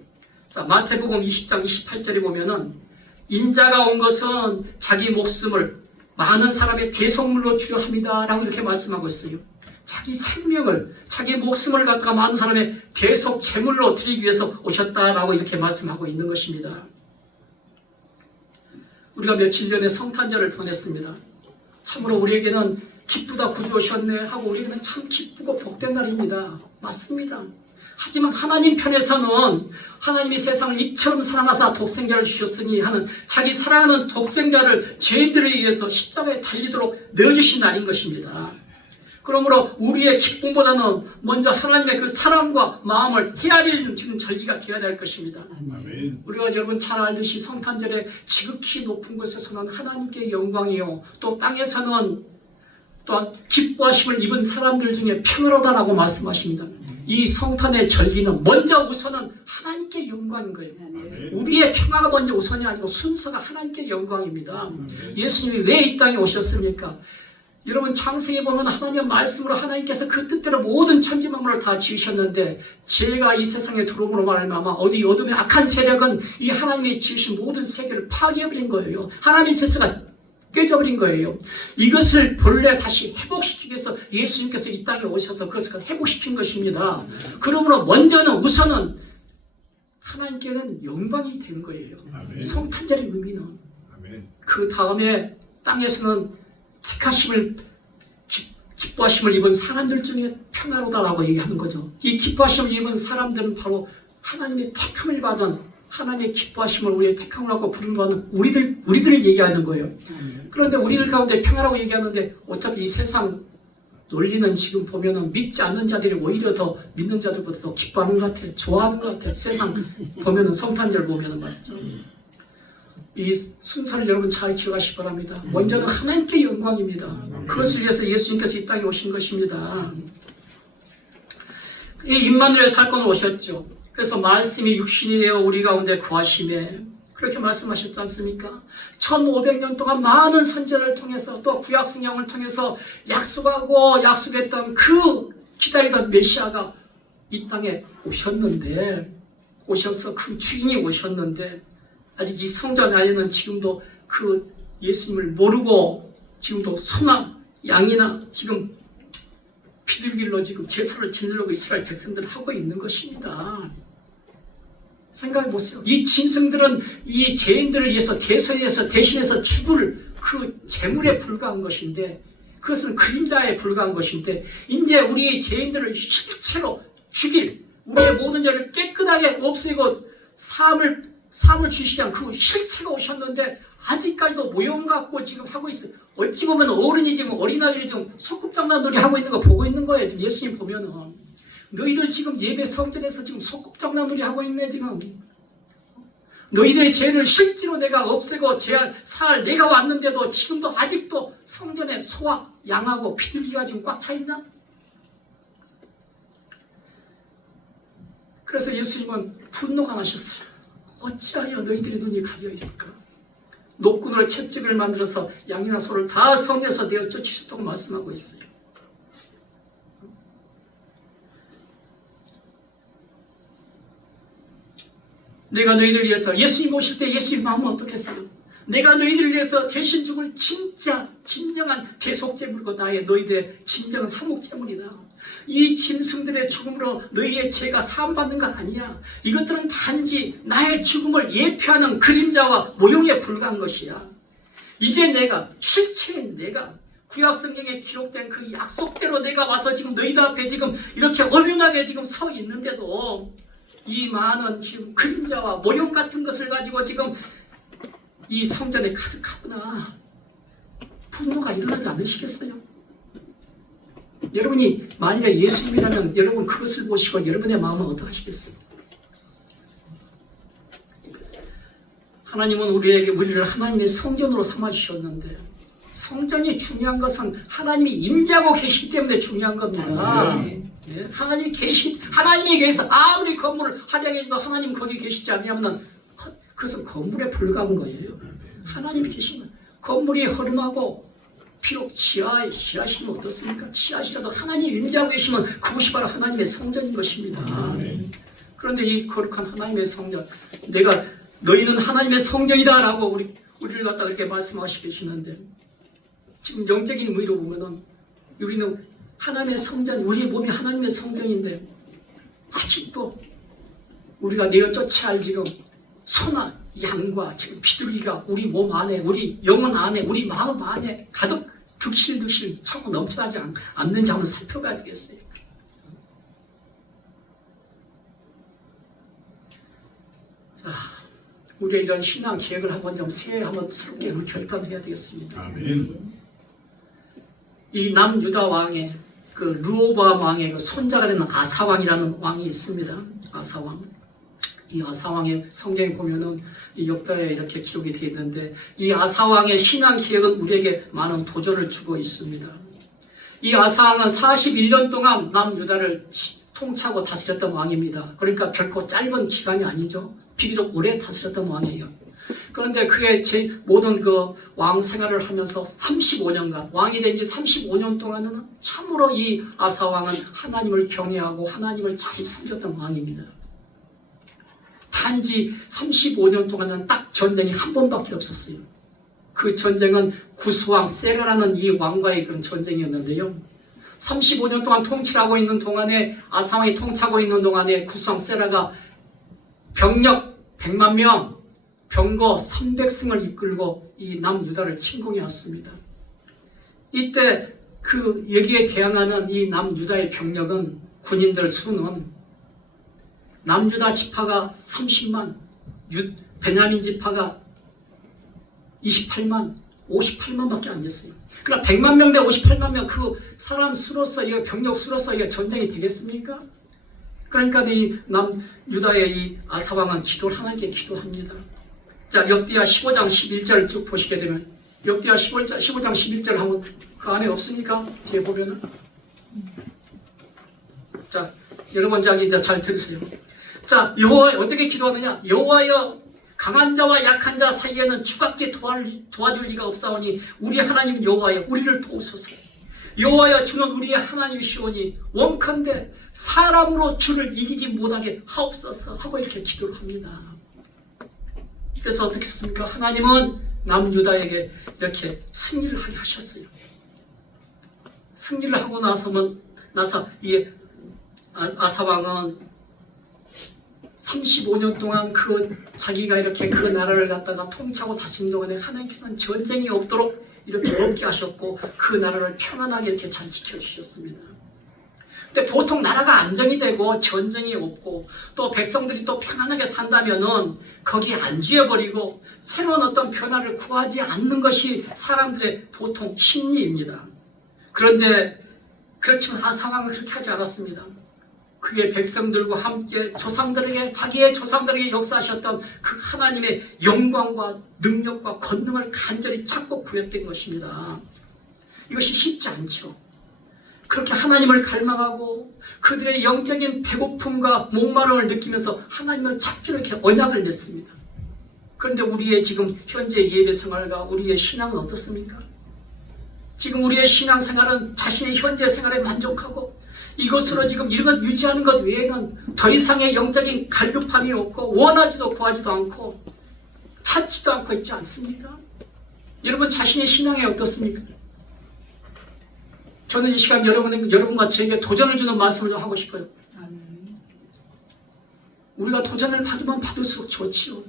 자, 마태복음 20장 28절에 보면은 인자가 온 것은 자기 목숨을 많은 사람의 대속물로 주려 합니다 라고 이렇게 말씀하고 있어요. 자기 생명을, 자기 목숨을 갖다가 많은 사람의 대속 제물로 드리기 위해서 오셨다라고 이렇게 말씀하고 있는 것입니다. 우리가 며칠 전에 성탄절을 보냈습니다. 참으로 우리에게는 기쁘다 구주 오셨네 하고 우리에게는 참 기쁘고 복된 날입니다. 맞습니다. 하지만 하나님 편에서는 하나님이 세상을 이처럼 사랑하사 독생자를 주셨으니 하는 자기 사랑하는 독생자를 죄인들에 의해서 십자가에 달리도록 내어주신 날인 것입니다. 그러므로 우리의 기쁨보다는 먼저 하나님의 그 사랑과 마음을 헤아리는 지금 절기가 되어야 될 것입니다. 아멘. 우리가 여러분 잘 알듯이 성탄절에 지극히 높은 곳에서는 하나님께 영광이요 또 땅에서는 또한 기뻐하심을 입은 사람들 중에 평화로다라고 말씀하십니다. 이 성탄의 절기는 먼저 우선은 하나님께 영광인 거예요. 우리의 평화가 먼저 우선이 아니고 순서가 하나님께 영광입니다. 예수님이 왜 이 땅에 오셨습니까? 여러분 창세기에 보면 하나님의 말씀으로 하나님께서 그 뜻대로 모든 천지 만물을 다 지으셨는데 죄가 이 세상에 들어옴으로 말미암아 어디 어둠의 악한 세력은 이 하나님이 지으신 모든 세계를 파괴해버린 거예요. 하나님의 질서가 깨져버린 거예요. 이것을 본래 다시 회복시키기 위해서 예수님께서 이 땅에 오셔서 그것을 회복시킨 것입니다. 그러므로 먼저는 우선은 하나님께는 영광이 되는 거예요. 성탄절의 의미는. 그 다음에 땅에서는 택하심을 기뻐하심을 입은 사람들 중에 평화로다라고 얘기하는 거죠. 이 기뻐하심을 입은 사람들은 바로 하나님의 택함을 받은 하나님의 기뻐하심을 우리의 택함을 갖고 부르는 우리들을 얘기하는 거예요. 그런데 우리들 가운데 평화라고 얘기하는데 어차피 이 세상 논리는 지금 보면은 믿지 않는 자들이 오히려 더 믿는 자들보다 더 기뻐하는 것 같아요. 좋아하는 것 같아요. 세상 보면은 성탄절 보면은 말이죠. 이 순서를 여러분 잘 기억하시기 바랍니다. 먼저는 하나님께 영광입니다. 그것을 위해서 예수님께서 이 땅에 오신 것입니다. 이 임마누엘 사건을 오셨죠. 그래서 말씀이 육신이 되어 우리 가운데 거하심에 그렇게 말씀하셨지 않습니까? 1500년 동안 많은 선지자를 통해서 또 구약성경을 통해서 약속하고 약속했던 그 기다리던 메시아가 이 땅에 오셔서 그 주인이 오셨는데 아직 이 성전 안에는 지금도 그 예수님을 모르고 지금도 소나 양이나 지금 피들길로 지금 제사를 지내려고 이스라엘 백성들을 하고 있는 것입니다. 생각해 보세요. 이 짐승들은 이 죄인들을 위해서 대신해서 죽을 그 제물에 불과한 것인데 그것은 그림자에 불과한 것인데 이제 우리 죄인들을 실체로 죽일 우리의 모든 죄를 깨끗하게 없애고 삶을 주시기 위한 그 실체가 오셨는데 아직까지도 모형 갖고 지금 하고 있어요. 어찌 보면 어른이 지금 어린아이를 지금 소꿉장난놀이 하고 있는 거 보고 있는 거예요. 지금 예수님 보면은 너희들 지금 예배 성전에서 지금 소꿉장난놀이 하고 있네 지금. 너희들의 죄를 실제로 내가 없애고 사할 내가 왔는데도 지금도 아직도 성전에 소와 양하고 피들기가 지금 꽉 차 있나? 그래서 예수님은 분노가 나셨어요. 어찌하여 너희들의 눈이 가려 있을까? 노끈으로 채찍을 만들어서 양이나 소를 다 성에서 내어 쫓으셨다고 말씀하고 있어요. 내가 너희들 위해서 예수님 오실 때 예수님 마음은 어떻겠어요? 내가 너희들 위해서 대신 죽을 진정한 대속제물이고 너희들의 진정한 한몫제물이다. 이 짐승들의 죽음으로 너희의 죄가 사함받는 것 아니야. 이것들은 단지 나의 죽음을 예표하는 그림자와 모형에 불과한 것이야. 이제 실체인 내가 구약성경에 기록된 그 약속대로 내가 와서 지금 너희들 앞에 지금 이렇게 엄연하게 지금 서 있는데도 이 많은 지금 그림자와 모형 같은 것을 가지고 지금 이 성전에 가득하구나. 분노가 일어나지 않으시겠어요? 여러분이 만일에 예수님이라면 여러분 그것을 보시고 여러분의 마음은 어떠하시겠어요? 하나님은 우리를 하나님의 성전으로 삼아주셨는데 성전이 중요한 것은 하나님이 임재하고 계시기 때문에 중요한 겁니다. 예, 하나님이 계셔서 아무리 건물을 화려해도 하나님 거기 계시지 않으면 그것은 건물에 불과한 거예요. 하나님이 계신 거예요. 건물이 허름하고 비록 지하시면 어떻습니까? 지하시라도 하나님이 임재하고 계시면 그것이 바로 하나님의 성전인 것입니다. 그런데 이 거룩한 하나님의 성전, 너희는 하나님의 성전이다 라고 우리를 갖다 그렇게 말씀하시고 계시는데 지금 영적인 의미로 보면은 우리는 하나님의 성전, 우리의 몸이 하나님의 성전인데 아직도 우리가 내어 쫓아야 할 지금 소나 양과 지금 비둘기가 우리 몸 안에, 우리 영혼 안에, 우리 마음 안에 가득 득실득실 차고 넘쳐나지 않는지 한번 살펴봐야 되겠어요. 자, 우리의 이런 신앙 계획을 한번 좀 새해 한번 새롭게 결단해야 되겠습니다. 아멘. 이 남유다 왕의 그 르호보암 왕의 그 손자가 되는 아사왕이라는 왕이 있습니다. 아사왕. 이 아사왕의 성경에 보면은 이 역사에 이렇게 기록이 되어 있는데 이 아사왕의 신앙 계획은 우리에게 많은 도전을 주고 있습니다. 이 아사왕은 41년 동안 남유다를 통치하고 다스렸던 왕입니다. 그러니까 결코 짧은 기간이 아니죠. 비교적 오래 다스렸던 왕이에요. 그런데 그의 모든 그 왕 생활을 하면서 35년간 왕이 된 지 35년 동안은 참으로 이 아사왕은 하나님을 경외하고 하나님을 잘 섬겼던 왕입니다. 단지 35년 동안은 딱 전쟁이 한 번밖에 없었어요. 그 전쟁은 구스왕 세라라는 이 왕과의 그런 전쟁이었는데요. 35년 동안 통치를 하고 있는 동안에 아사왕이 통치하고 있는 동안에 구스왕 세라가 병력 100만 명, 병거 300승을 이끌고 이 남유다를 침공해 왔습니다. 이때 여기에 대항하는 이 남유다의 병력은 군인들 수는 남유다 지파가 30만, 베냐민 지파가 28만, 58만밖에 안 됐어요. 그러니까 100만 명 대 58만 명 그 사람 수로서 병력 수로서 전쟁이 되겠습니까? 그러니까 이 남유다의 이 아사왕은 하나님께 기도합니다. 자, 역대하 15장 11절 쭉 보시게 되면 역대하 15장 11절 하면 그 안에 없습니까? 뒤에 보면은 자, 여러분 이제 잘 들으세요. 자, 여호와 어떻게 기도하느냐? 여호와여 강한 자와 약한 자 사이에는 주밖에 도와줄 리가 없사오니 우리 하나님 여호와여 우리를 도우소서. 여호와여 주는 우리의 하나님이시오니 원컨대 사람으로 주를 이기지 못하게 하옵소서 하고 이렇게 기도를 합니다. 그래서 어떻게 했습니까? 하나님은 남유다에게 이렇게 승리를 하게 하셨어요. 승리를 하고 나서 이 아사왕은 35년 동안 자기가 이렇게 그 나라를 갖다가 통치하고 다스린 동안에 하나님께서는 전쟁이 없도록 이렇게 없게 하셨고 그 나라를 평안하게 이렇게 잘 지켜주셨습니다. 근데 보통 나라가 안정이 되고 전쟁이 없고 또 백성들이 또 평안하게 산다면은 거기에 안주해버리고 새로운 어떤 변화를 구하지 않는 것이 사람들의 보통 심리입니다. 그런데 그렇지만 아사왕은 그렇게 하지 않았습니다. 그의 백성들과 함께 자기의 조상들에게 역사하셨던 그 하나님의 영광과 능력과 권능을 간절히 찾고 구했던 것입니다. 이것이 쉽지 않죠. 그렇게 하나님을 갈망하고 그들의 영적인 배고픔과 목마름을 느끼면서 하나님을 찾기로 이렇게 언약을 냈습니다. 그런데 우리의 지금 현재 예배 생활과 우리의 신앙은 어떻습니까? 지금 우리의 신앙 생활은 자신의 현재 생활에 만족하고 이것으로 지금 이런 것 유지하는 것 외에는 더 이상의 영적인 갈급함이 없고 원하지도 구하지도 않고 찾지도 않고 있지 않습니까? 여러분 자신의 신앙이 어떻습니까? 저는 이 시간 여러분과 저에게 도전을 주는 말씀을 좀 하고 싶어요. 우리가 도전을 받으면 받을수록 좋지요.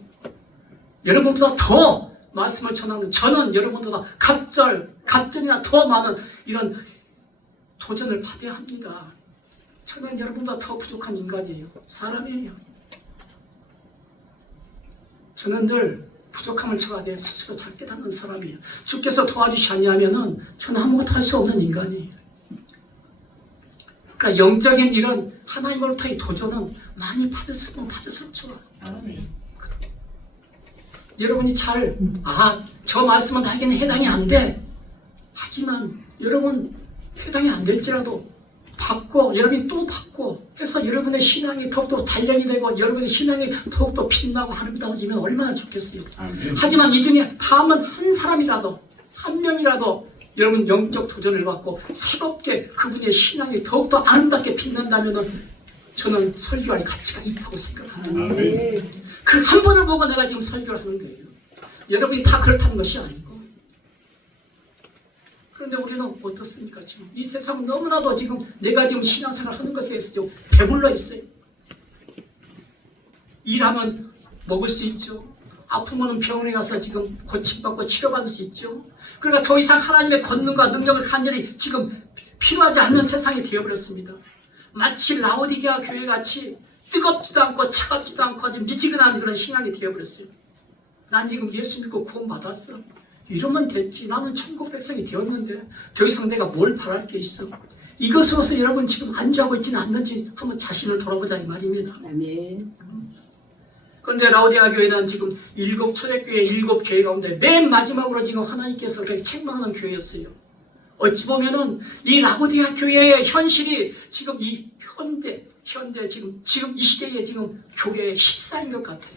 여러분보다 더 말씀을 전하는 저는 여러분보다 갑절이나 더 많은 이런 도전을 받아야 합니다. 저는 여러분보다 더 부족한 인간이에요. 사람이에요. 저는 늘 부족함을 저가 내 스스로 잘 깨닫는 사람이에요. 주께서 도와주시 않냐면은 저는 아무것도 할 수 없는 인간이에요. 그러니까 영적인 이런 하나님으로부터의 도전은 많이 받을수록 좋아. 여러분이 저 말씀은 나에게는 해당이 안 돼. 하지만 여러분 해당이 안 될지라도 받고 여러분이 또 받고 해서 여러분의 신앙이 더욱더 단련이 되고 여러분의 신앙이 더욱더 빛나고 아름다워지면 얼마나 좋겠어요. 하지만 이 중에 다만 한 사람이라도 한 명이라도 여러분 영적 도전을 받고 새롭게 그분의 신앙이 더욱더 아름답게 빛난다면 저는 설교할 가치가 있다고 생각합니다. 그 한 분을 보고 내가 지금 설교를 하는 거예요. 여러분이 다 그렇다는 것이 아니고. 그런데 우리는 어떻습니까? 지금 이 세상은 너무나도 지금 내가 지금 신앙생활 하는 것에 대해서 배불러 있어요. 일하면 먹을 수 있죠. 아프면 병원에 가서 지금 고침받고 치료받을 수 있죠. 그러니까 더 이상 하나님의 권능과 능력을 간절히 지금 필요하지 않는 세상이 되어버렸습니다. 마치 라오디게아 교회같이 뜨겁지도 않고 차갑지도 않고 아주 미지근한 그런 신앙이 되어버렸어요. 난 지금 예수 믿고 구원받았어. 이러면 됐지. 나는 천국 백성이 되었는데 더 이상 내가 뭘 바랄 게 있어. 이것으로서 여러분 지금 안주하고 있지는 않는지 한번 자신을 돌아보자 이 말입니다. 아멘. 그런데 라오디게아 교회는 지금 7초대교회 7교회 가운데 맨 마지막으로 지금 하나님께서 그렇게 책망하는 교회였어요. 어찌 보면은 이 라오디게아 교회의 현실이 지금 이 현대 지금 이 시대에 지금 교회의 실상인 것 같아요.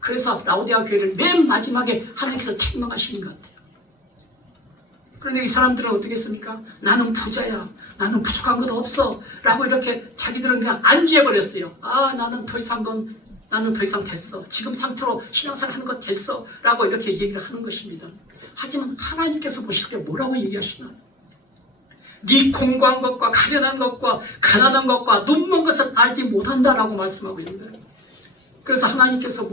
그래서 라오디게아 교회를 맨 마지막에 하나님께서 책망하시는 것 같아요. 그런데 이 사람들은 어떻게 했습니까? 나는 부자야. 나는 부족한 것 없어. 라고 이렇게 자기들은 그냥 안주해버렸어요. 나는 더 이상 됐어. 지금 상태로 신앙생활 하는 것 됐어. 라고 이렇게 얘기를 하는 것입니다. 하지만 하나님께서 보실 때 뭐라고 얘기하시나? 네 공고한 것과 가련한 것과 가난한 것과 눈먼 것은 알지 못한다라고 말씀하고 있는 거예요. 그래서 하나님께서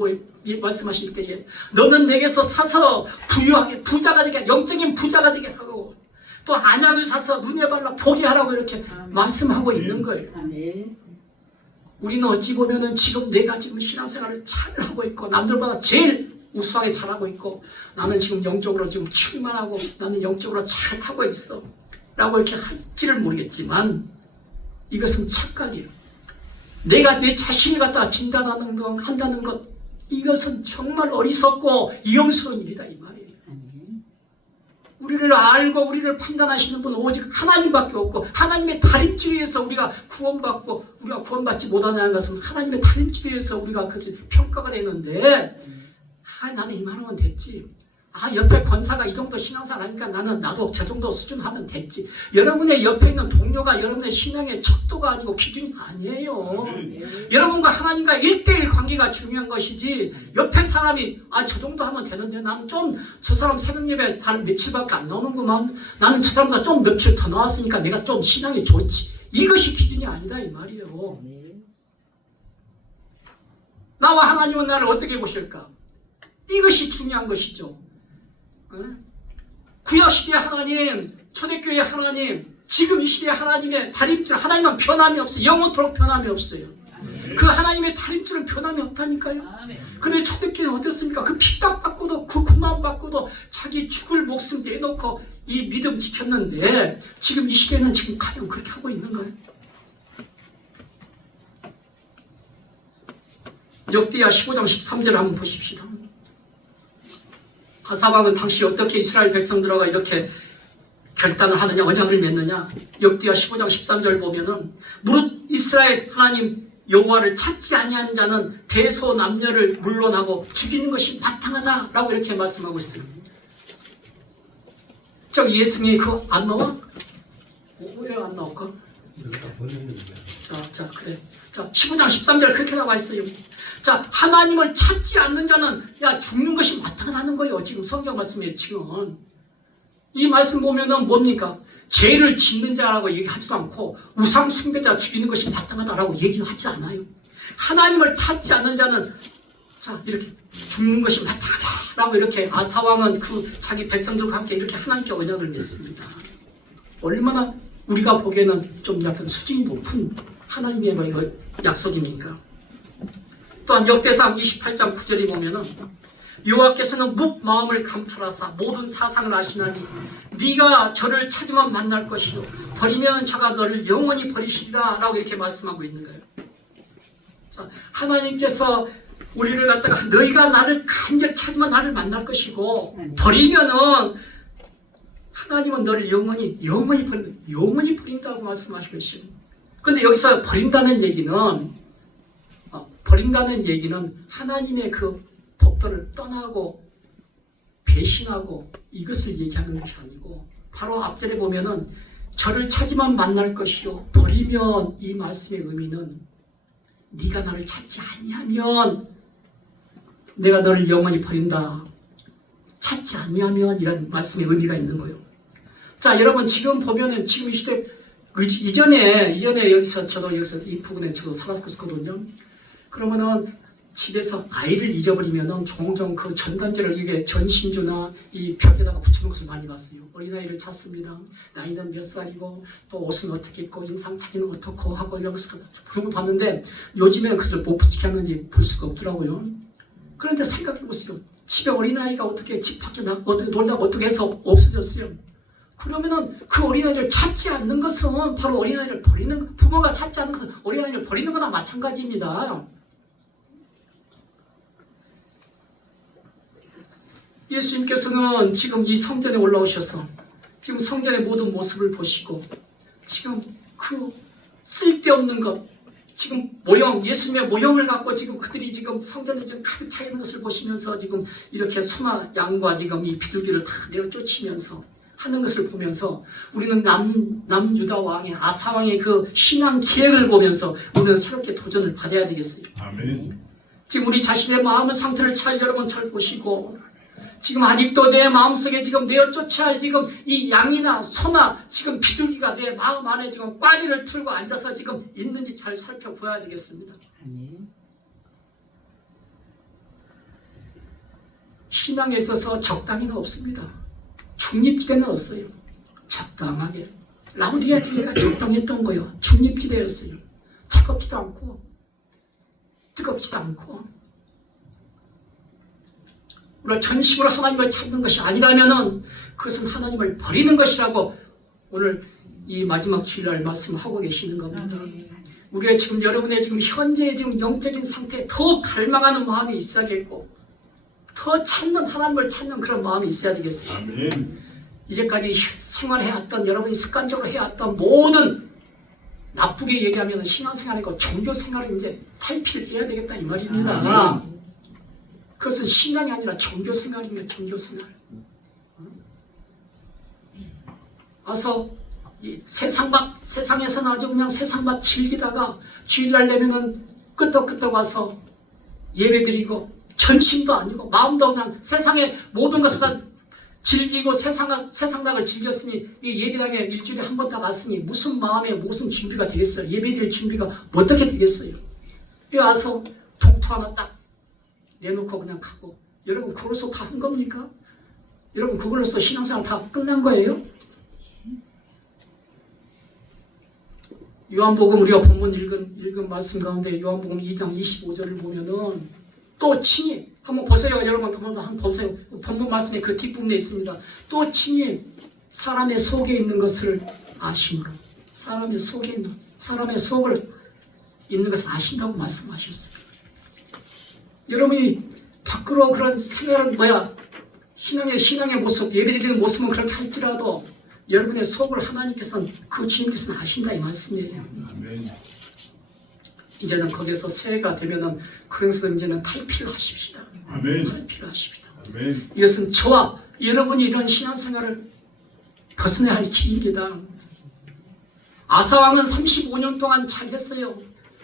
말씀하실 때에 너는 내게서 사서 부유하게 부자가 되게 영적인 부자가 되게 하고 또 안약을 사서 눈에 발라 보게 하라고 이렇게 말씀하고 있는 거예요. 아멘. 우리는 어찌 보면은 지금 내가 지금 신앙생활을 잘 하고 있고 남들보다 제일 우수하게 잘하고 있고 나는 지금 영적으로 지금 충만하고 나는 영적으로 잘 하고 있어 라고 이렇게 할지를 모르겠지만 이것은 착각이에요. 내가 내 자신을 갖다가 진단하는 것, 한다는 것 이것은 정말 어리석고 위험스러운 일이다 이 말이에요. 우리를 알고 우리를 판단하시는 분은 오직 하나님밖에 없고 하나님의 다림줄에서 우리가 구원받고 우리가 구원받지 못하는 것은 하나님의 다림줄에서 우리가 그것이 평가가 되는데 나는 이만하면 됐지. 옆에 권사가 이 정도 신앙생활 하니까 나도 저 정도 수준 하면 됐지. 여러분의 옆에 있는 동료가 여러분의 신앙의 척도가 아니고 기준이 아니에요. 여러분과 하나님과 1:1 관계가 중요한 것이지 옆에 사람이 저 정도 하면 되는데 나는 좀 저 사람 새벽 예배 한 며칠밖에 안 나오는구만. 나는 저 사람보다 좀 며칠 더 나왔으니까 내가 좀 신앙이 좋지. 이것이 기준이 아니다 이 말이에요. 나와 하나님은 나를 어떻게 보실까? 이것이 중요한 것이죠. 구약시대의 하나님, 초대교회의 하나님, 지금 이 시대의 하나님의 다림줄, 하나님은 변함이 없어요. 영원토록 변함이 없어요. 그 하나님의 다림줄은 변함이 없다니까요. 그런데 초대교회는 어떻습니까? 그 핍박받고도 그 구만받고도 자기 죽을 목숨 내놓고 이 믿음 지켰는데 지금 이 시대는 지금 과연 그렇게 하고 있는 거예요. 역대하 15장 13절을 한번 보십시다. 아사박은 당시 어떻게 이스라엘 백성들과 이렇게 결단을 하느냐, 언약을 맺느냐. 역대하 15장 13절 보면은 무릇 이스라엘 하나님 여호와를 찾지 아니한 자는 대소남녀를 물론하고 죽이는 것이 마땅하다라고 이렇게 말씀하고 있어요. 저기 예수님이 그거 안 나와? 왜 안 나올까? 자, 그래. 자, 15장 13절 그렇게 나와 있어요. 자, 하나님을 찾지 않는 자는 죽는 것이 마땅하다는 거예요. 지금 성경 말씀이에요. 지금 이 말씀 보면은 뭡니까? 죄를 짓는 자라고 얘기하지도 않고 우상 숭배자 죽이는 것이 마땅하다라고 얘기하지 않아요. 하나님을 찾지 않는 자는 이렇게 죽는 것이 마땅하다라고 이렇게 아사왕은 그 자기 백성들과 함께 이렇게 하나님께 언약을 맺습니다. 얼마나 우리가 보기에는 좀 약간 수준이 높은 하나님의 약속입니까? 또한 역대상 28장 9절에 보면은 여호와께서는 묵 마음을 감찰하사 모든 사상을 아시나니 네가 저를 찾으면 만날 것이요 버리면 저가 너를 영원히 버리시리라 라고 이렇게 말씀하고 있는 거예요. 자, 하나님께서 우리를 갖다가 너희가 나를 간절히 찾으면 나를 만날 것이고 버리면은 하나님은 너를 영원히 버린다고 말씀하시고 있어요. 근데 여기서 버린다는 얘기는 하나님의 그 법도를 떠나고 배신하고 이것을 얘기하는 것이 아니고 바로 앞절에 보면은 저를 찾으면 만날 것이요 버리면 이 말씀의 의미는 네가 나를 찾지 아니하면 내가 너를 영원히 버린다. 찾지 아니하면 이라는 말씀의 의미가 있는 거예요. 자, 여러분 지금 보면은 지금 이 시대 이전에 저도 여기서 이 부근에 저도 살았었거든요. 그러면은 집에서 아이를 잊어버리면은 종종 그 전단지를 이게 전신주나 이 벽에다가 붙여놓은 것을 많이 봤어요. 어린아이를 찾습니다. 나이는 몇 살이고 또 옷은 어떻게 입고 인상 차기는 어떻고 하고 여기서 그런 걸 봤는데 요즘에는 그것을 못 붙이게 하는지 볼 수가 없더라고요. 그런데 생각해보세요. 집에 어린아이가 어떻게 집 밖에 어떻게 놀다가 어떻게 해서 없어졌어요. 그러면은 그 어린아이를 찾지 않는 것은 바로 어린아이를 버리는, 부모가 찾지 않는 것은 어린아이를 버리는 거나 마찬가지입니다. 예수님께서는 지금 이 성전에 올라오셔서 지금 성전의 모든 모습을 보시고 지금 그 쓸데없는 것, 지금 모형, 예수님의 모형을 갖고 지금 그들이 지금 성전에 지금 가득 차 있는 것을 보시면서 지금 이렇게 소나 양과 지금 이 비둘기를 다 내어 쫓으면서 하는 것을 보면서 우리는 남유다 왕의 아사 왕의 그 신앙 계획을 보면서 우리는 새롭게 도전을 받아야 되겠어요. 아멘. 지금 우리 자신의 마음의 상태를 여러분 잘 보시고 지금 아직도 내 마음속에 지금 내어 쫓아야 할 지금 이 양이나 소나 지금 비둘기가 내 마음 안에 지금 꽈리를 틀고 앉아서 지금 있는지 잘 살펴보아야 되겠습니다. 신앙에 있어서 적당히는 없습니다. 중립지대는 없어요. 적당하게. 라우디아 교회가 적당했던 거예요. 중립지대였어요. 차갑지도 않고 뜨겁지도 않고 우리가 전심으로 하나님을 찾는 것이 아니라면은 그것은 하나님을 버리는 것이라고 오늘 이 마지막 주일날 말씀하고 계시는 겁니다. 우리의 지금 여러분의 지금 현재의 지금 영적인 상태에 더 갈망하는 마음이 있어야겠고 더 찾는 하나님을 찾는 그런 마음이 있어야 되겠어요. 아멘. 이제까지 생활해왔던 여러분이 습관적으로 해왔던 모든 나쁘게 얘기하면 신앙생활이고 종교생활을 이제 탈피해야 되겠다 이 말입니다. 그것은 신앙이 아니라 종교생활입니다. 종교생활. 와서 이 세상에서는 아주 그냥 세상만 즐기다가 주일날 되면은 끄떡끄떡 와서 예배드리고 전심도 아니고 마음도 그냥 세상의 모든 것을 다 즐기고 세상락을 즐겼으니 이 예배당에 일주일에 한 번 다 갔으니 무슨 마음에 무슨 준비가 되겠어요? 예배드릴 준비가 어떻게 되겠어요? 여기 와서 봉투 하나 딱 내놓고 그냥 가고 여러분 그걸로서 다 한 겁니까? 여러분 그걸로서 신앙생활 다 끝난 거예요? 요한복음 우리가 본문 읽은 말씀 가운데 요한복음 2장 25절을 보면은 또 친히 한번 보세요. 여러분 한번 보세요. 본문 말씀에 그 뒷부분에 있습니다. 또 친히 사람의 속에 있는 것을 아심으로 사람의 속을 있는 것을 아신다고 말씀하셨어요. 여러분이 밖으로 그런 생활은 신앙의 모습, 예배드리는 모습은 그렇게 할지라도 여러분의 속을 하나님께서는 그 주님께서는 아신다 이 말씀이에요. 아멘. 이제는 거기서 새해가 되면은 그래서 이제는 탈피를 하십시다. 아멘. 탈피를 하십시다. 아멘. 이것은 저와 여러분이 이런 신앙생활을 벗어나야 할 길입니다. 아사왕은 35년 동안 잘 했어요.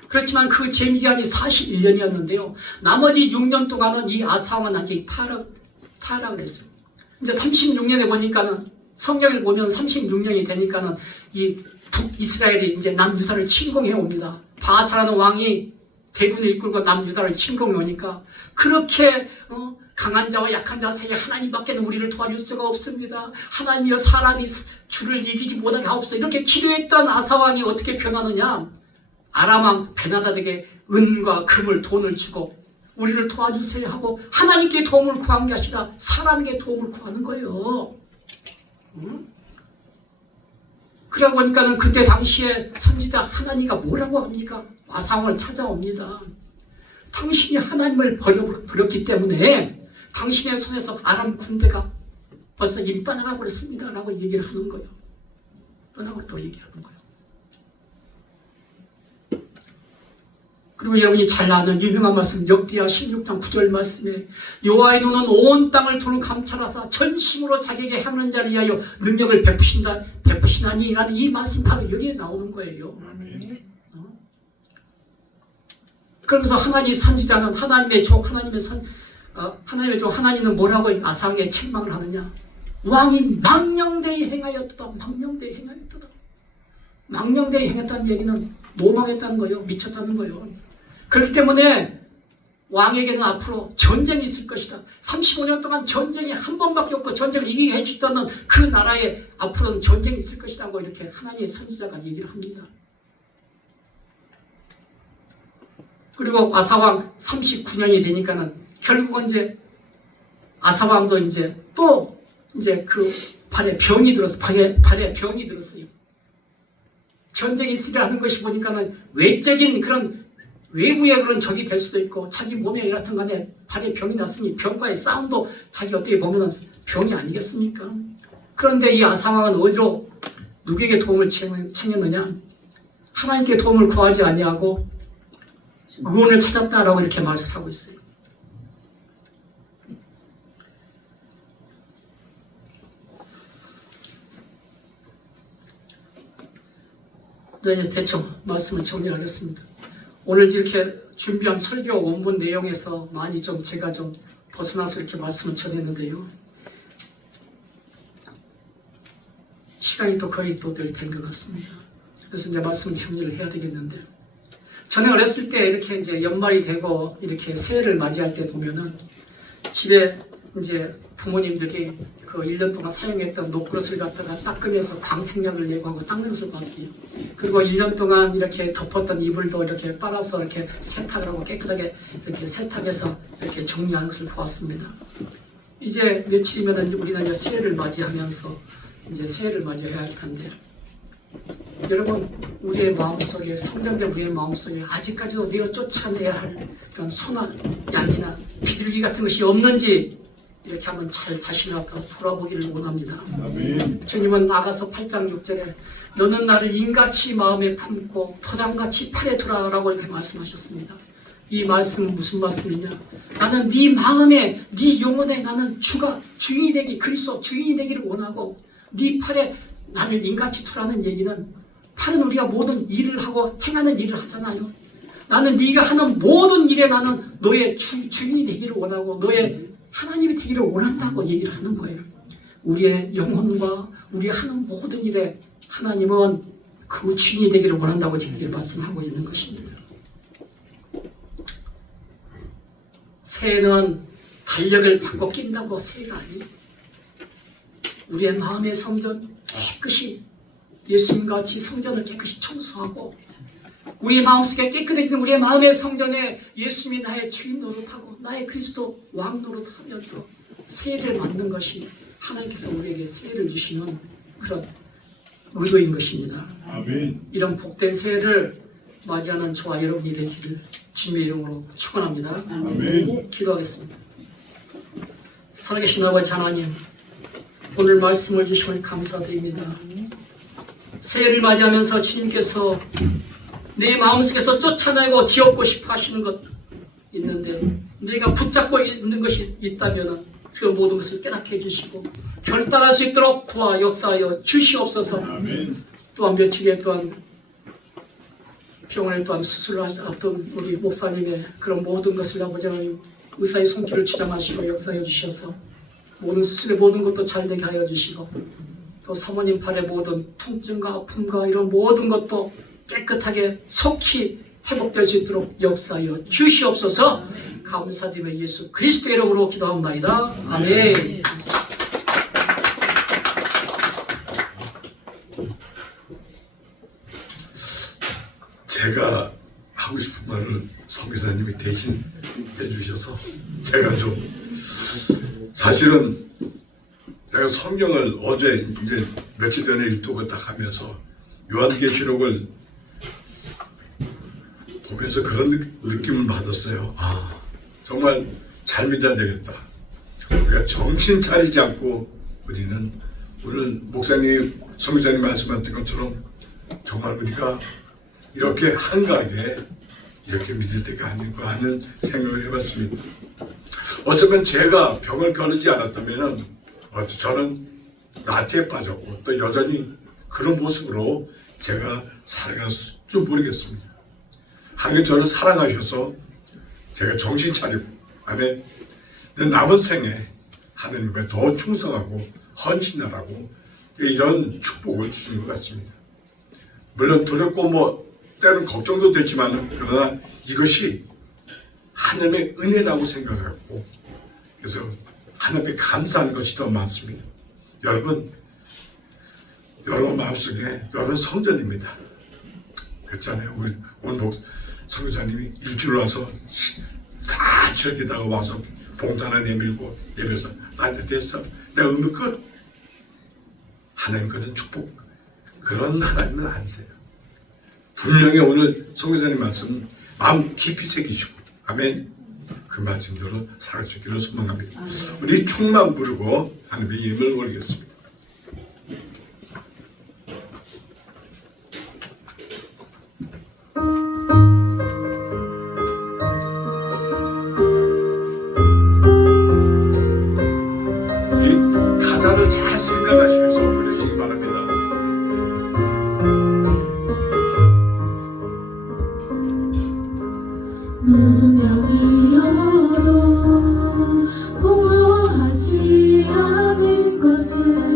그렇지만 그 재미기간이 41년이었는데요. 나머지 6년 동안은 이 아사왕은 아직 타락을 했어요. 이제 36년에 보니까는 성경을 보면 36년이 되니까는 이 북이스라엘이 이제 남유다를 침공해 옵니다. 바사라는 왕이 대군을 이끌고 남유다를 침공해 오니까 그렇게 강한 자와 약한 자 사이에 하나님밖에는 우리를 도와줄 수가 없습니다. 하나님이여 사람이 주를 이기지 못하게 하옵소서. 이렇게 기도했던 아사왕이 어떻게 변하느냐? 아람왕 베나다에게 은과 금을 돈을 주고 우리를 도와주세요 하고 하나님께 도움을 구한 게 아니라 사람에게 도움을 구하는 거예요. 응? 그러다 보니까는 그때 당시에 선지자 하나니가 뭐라고 합니까? 아상을 찾아옵니다. 당신이 하나님을 버렸기 때문에 당신의 손에서 아람 군대가 벌써 이미 떠나가고 그랬습니다 라고 얘기를 하는 거예요. 떠나고 또 얘기하는 거예요. 그리고 여러분이 잘 아는 유명한 말씀 역대하 16장 9절 말씀에 여호와의 눈은 온 땅을 두루 감찰하사 전심으로 자기에게 향하는 자를 위하여 능력을 베푸시나니 라는 이 말씀 바로 여기에 나오는 거예요. 그러면서 하나님 선지자는 하나님의 종 하나님은 뭐라고 아상에게 책망을 하느냐? 왕이 망령되이 행하였도다. 망령되이 행하였도다. 망령되이 행했다는 얘기는 노망했다는 거예요. 미쳤다는 거예요. 그렇기 때문에 왕에게는 앞으로 전쟁이 있을 것이다. 35년 동안 전쟁이 한 번밖에 없고 전쟁을 이기게 해주다는 그 나라에 앞으로는 전쟁이 있을 것이라고 이렇게 하나님의 선지자가 얘기를 합니다. 그리고 아사왕 39년이 되니까는 결국은 이제 아사왕도 이제 또 이제 그 발에 병이 들었어요. 발에 병이 들었어요. 전쟁이 있으려 하는 것이 보니까는 외적인 그런 외부의 그런 적이 될 수도 있고 자기 몸에 이렇든 간에 발에 병이 났으니 병과의 싸움도 자기 어떻게 보면은 병이 아니겠습니까? 그런데 이 아사왕은 어디로 누구에게 도움을 청했느냐? 하나님께 도움을 구하지 아니하고 의원을 찾았다라고 이렇게 말씀하고 있어요. 네, 이제 대충 말씀을 정리하겠습니다. 오늘 이렇게 준비한 설교 원본 내용에서 많이 좀 제가 좀 벗어나서 이렇게 말씀을 전했는데요. 시간이 또 거의 또 될 된 것 같습니다. 그래서 이제 말씀을 정리를 해야 되겠는데, 저는 어렸을 때 이렇게 이제 연말이 되고 이렇게 새해를 맞이할 때 보면은 집에 이제 부모님들이 그 1년 동안 사용했던 녹그릇을 갖다가 닦으면서 광택약을 내고하고 닦는 것을 봤어요. 그리고 1년 동안 이렇게 덮었던 이불도 이렇게 빨아서 이렇게 세탁을 하고 깨끗하게 이렇게 세탁해서 이렇게 정리하는 것을 보았습니다. 이제 며칠이면은 우리는 이제 새해를 맞이하면서 이제 새해를 맞이해야 할 텐데, 여러분, 우리의 마음속에, 성장된 우리의 마음속에 아직까지도 내가 쫓아내야 할 그런 소나 양이나 비둘기 같은 것이 없는지 이렇게 한번 잘 자신을 앞으로 돌아보기를 원합니다. 아멘. 주님은 나가서 8장 6절에 너는 나를 인같이 마음에 품고 토장같이 팔에 두라라고 이렇게 말씀하셨습니다. 이 말씀은 무슨 말씀이냐? 나는 네 마음에, 네 영혼에 나는 주인이 되기, 그리스도 주인이 되기를 원하고 네 팔에 나를 인같이 두라는 얘기는 팔은 우리가 모든 일을 하고 행하는 일을 하잖아요. 나는 네가 하는 모든 일에 나는 너의 주인이 되기를 원하고 너의 하나님이 되기를 원한다고 얘기를 하는 거예요. 우리의 영혼과 우리 하는 모든 일에 하나님은 그 주인이 되기를 원한다고 이렇게 말씀하고 있는 것입니다. 새해는 달력을 바꿔 낀다고 새해가 아니에요. 우리의 마음의 성전 깨끗이 예수님같이 성전을 깨끗이 청소하고 우리의 마음속에 깨끗해지는 우리의 마음의 성전에 예수님이 나의 주인 노릇하고 나의 그리스도 왕 노릇하면서 새해를 맞는 것이 하나님께서 우리에게 새해를 주시는 그런 의도인 것입니다. 아멘. 이런 복된 새해를 맞이하는 저와 여러분이 되기를 주님의 이름으로 축원합니다. 아멘. 기도하겠습니다. 살아계신 아버지 하나님, 오늘 말씀을 주시면 감사드립니다. 새해를 맞이하면서 주님께서 내 마음속에서 쫓아내고 뒤엎고 싶어 하시는 것 있는데 내가 붙잡고 있는 것이 있다면 그 모든 것을 깨닫게 해주시고 결단할 수 있도록 도와 역사하여 주시옵소서. 아멘. 또한 며칠에 또한 병원에 또한 수술을 하셨던 우리 목사님의 그런 모든 것을 아버지 하나님 의사의 손길을 주장하시고 역사해 주셔서 모든 수술의 모든 것도 잘 되게 하여 주시고 또 사모님 팔의 모든 통증과 아픔과 이런 모든 것도 깨끗하게 속히 회복될 수 있도록 역사하여 주시옵소서. 감사드리며 예수 그리스도의 이름으로 기도합니다. 아멘. 제가 하고 싶은 말을 성교사님이 대신 해주셔서 제가 좀 사실은 제가 성경을 어제 이제 며칠 전에 일독을 딱 하면서 요한계시록을 보면서 그런 느낌을 받았어요. 아, 정말 잘 믿어야 되겠다. 우리가 정신 차리지 않고 우리는 오늘 목사님, 성교사님 말씀하신 것처럼 정말 우리가 이렇게 한가하게 이렇게 믿을 때가 아닐까 하는 생각을 해봤습니다. 어쩌면 제가 병을 겨누지 않았다면 저는 나태에 빠졌고 또 여전히 그런 모습으로 제가 살아갔을 줄 모르겠습니다. 하나님 저를 사랑하셔서 제가 정신 차리고 아멘. 내 남은 생에 하나님께 더 충성하고 헌신하라고 이런 축복을 주신 것 같습니다. 물론 두렵고 뭐 때는 걱정도 됐지만 그러나 이것이 하나님의 은혜라고 생각하고 그래서 하나님께 감사하는 것이 더 많습니다. 여러분 마음속에 여러분 성전입니다. 그렇잖아요. 우리 오늘 성교사님이 일주일 와서 다 즐기다가 와서 봉투 하나 내밀고 예배에서 나한테 됐어. 내 의미 끝. 하나님 그런 축복 그런 하나님은 아니세요. 분명히 오늘 성교사님 말씀 마음 깊이 새기시고 아멘. 그 말씀대로 살아주기를 소망합니다. 우리 충만 부르고 하나님의 이름을 올리겠습니다. 이 가사를 잘 생각하시면서 부르시기 바랍니다. 무명이어도 공허하지 않은 것은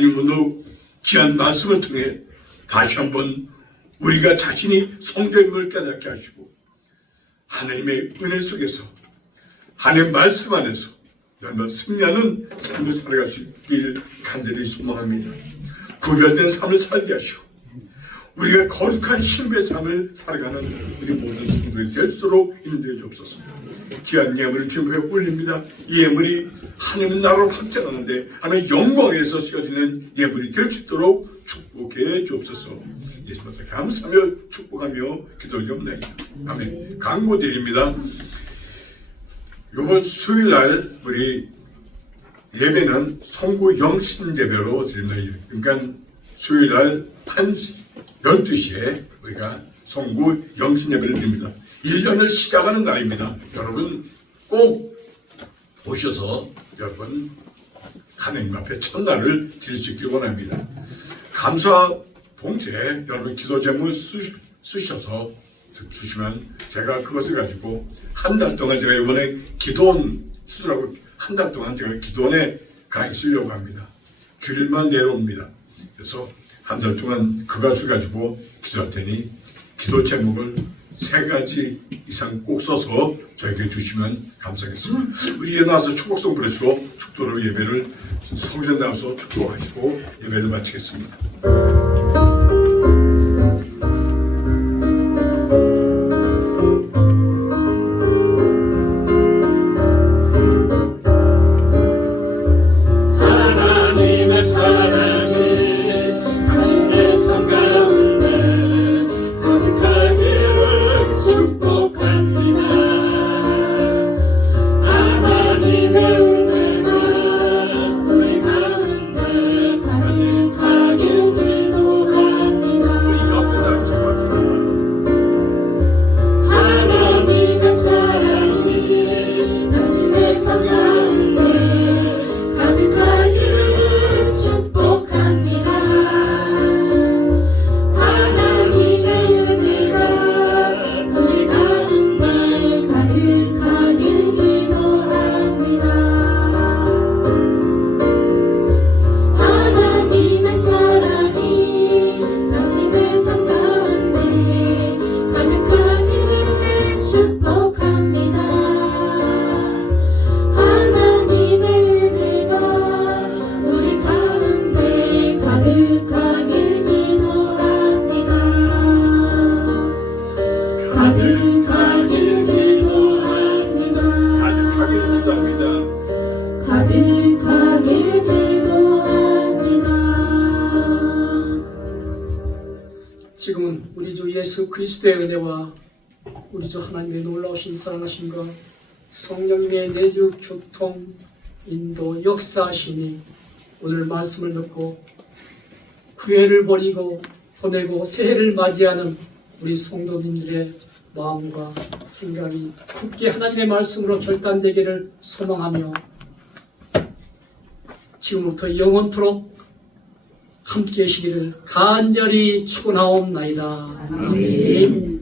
하나님 오늘 귀한 말씀을 통해 다시 한번 우리가 자신이 성경임을 깨닫게 하시고 하나님의 은혜 속에서 하나님의 말씀 안에서 여러분 승리하는 삶을 살아갈 수 있길 간절히 소망합니다. 구별된 삶을 살게 하시고 우리가 거룩한 신비의 삶을 살아가는 우리 모든 성도들이 될수록 인도해 주옵소서. 귀한 예물을 주님께 올립니다. 이 예물이 하나님의 나라로 확장하는데 하나님의 영광에서 쓰여지는 예물이 될 수 있도록 축복해 주옵소서. 예수님께 감사하며 축복하며 기도드립니다. 아멘. 광고드립니다. 이번 수요일날 우리 예배는 성구 영신 예배로 드립니다. 그러니까 수요일날 12시에 우리가 성구 영신 예배를 드립니다. 1년을 시작하는 날입니다. 여러분 꼭 오셔서 여러분 하나님 앞에 첫날을 드릴 수 있길 원합니다. 감사 동시에 여러분 기도 제목을 쓰셔서 주시면 제가 그것을 가지고 한 달 동안 제가 이번에 기도원 쓰라고 한 달 동안 제가 기도원에 강의 쓰려고 합니다. 주일만 내려옵니다. 그래서 한 달 동안 그것을 가지고 기도할 테니 기도 제목을 3가지 이상 꼭 써서 저에게 주시면 감사하겠습니다. 우리 나와서 축복성 부르시고 축도로 예배를 성전 나와서 축도하시고 예배를 마치겠습니다. 하나님의 사랑이 당신의 삶 가운데 가득하기를 축복합니다. 하나님의 은혜가 우리 가운데 가득하길 기도합니다. 하나님의 사랑이 당신의 삶 가운데 가득하기를 축복합니다. 하나님의 은혜가 우리 가운데 가득하길 기도합니다. 하나님의 사랑이 당신의 삶 가운데 가득하기를 축복합니다. 하나님의 은혜가 우리 가운데 가득하길 기도합니다. 가득하길 기도합니다. 가득하길 기도합니다. 지금은 우리 주 예수 그리스도의 은혜와 우리 주 하나님의 놀라우신 사랑하심과 성령님의 내주 교통 인도 역사하심이 오늘 말씀을 듣고 구애를 버리고 보내고 새해를 맞이하는 우리 성도님들의 마음과 생각이 굳게 하나님의 말씀으로 결단되기를 소망하며 지금부터 영원토록 함께 하시기를 간절히 축원하옵나이다. 아멘.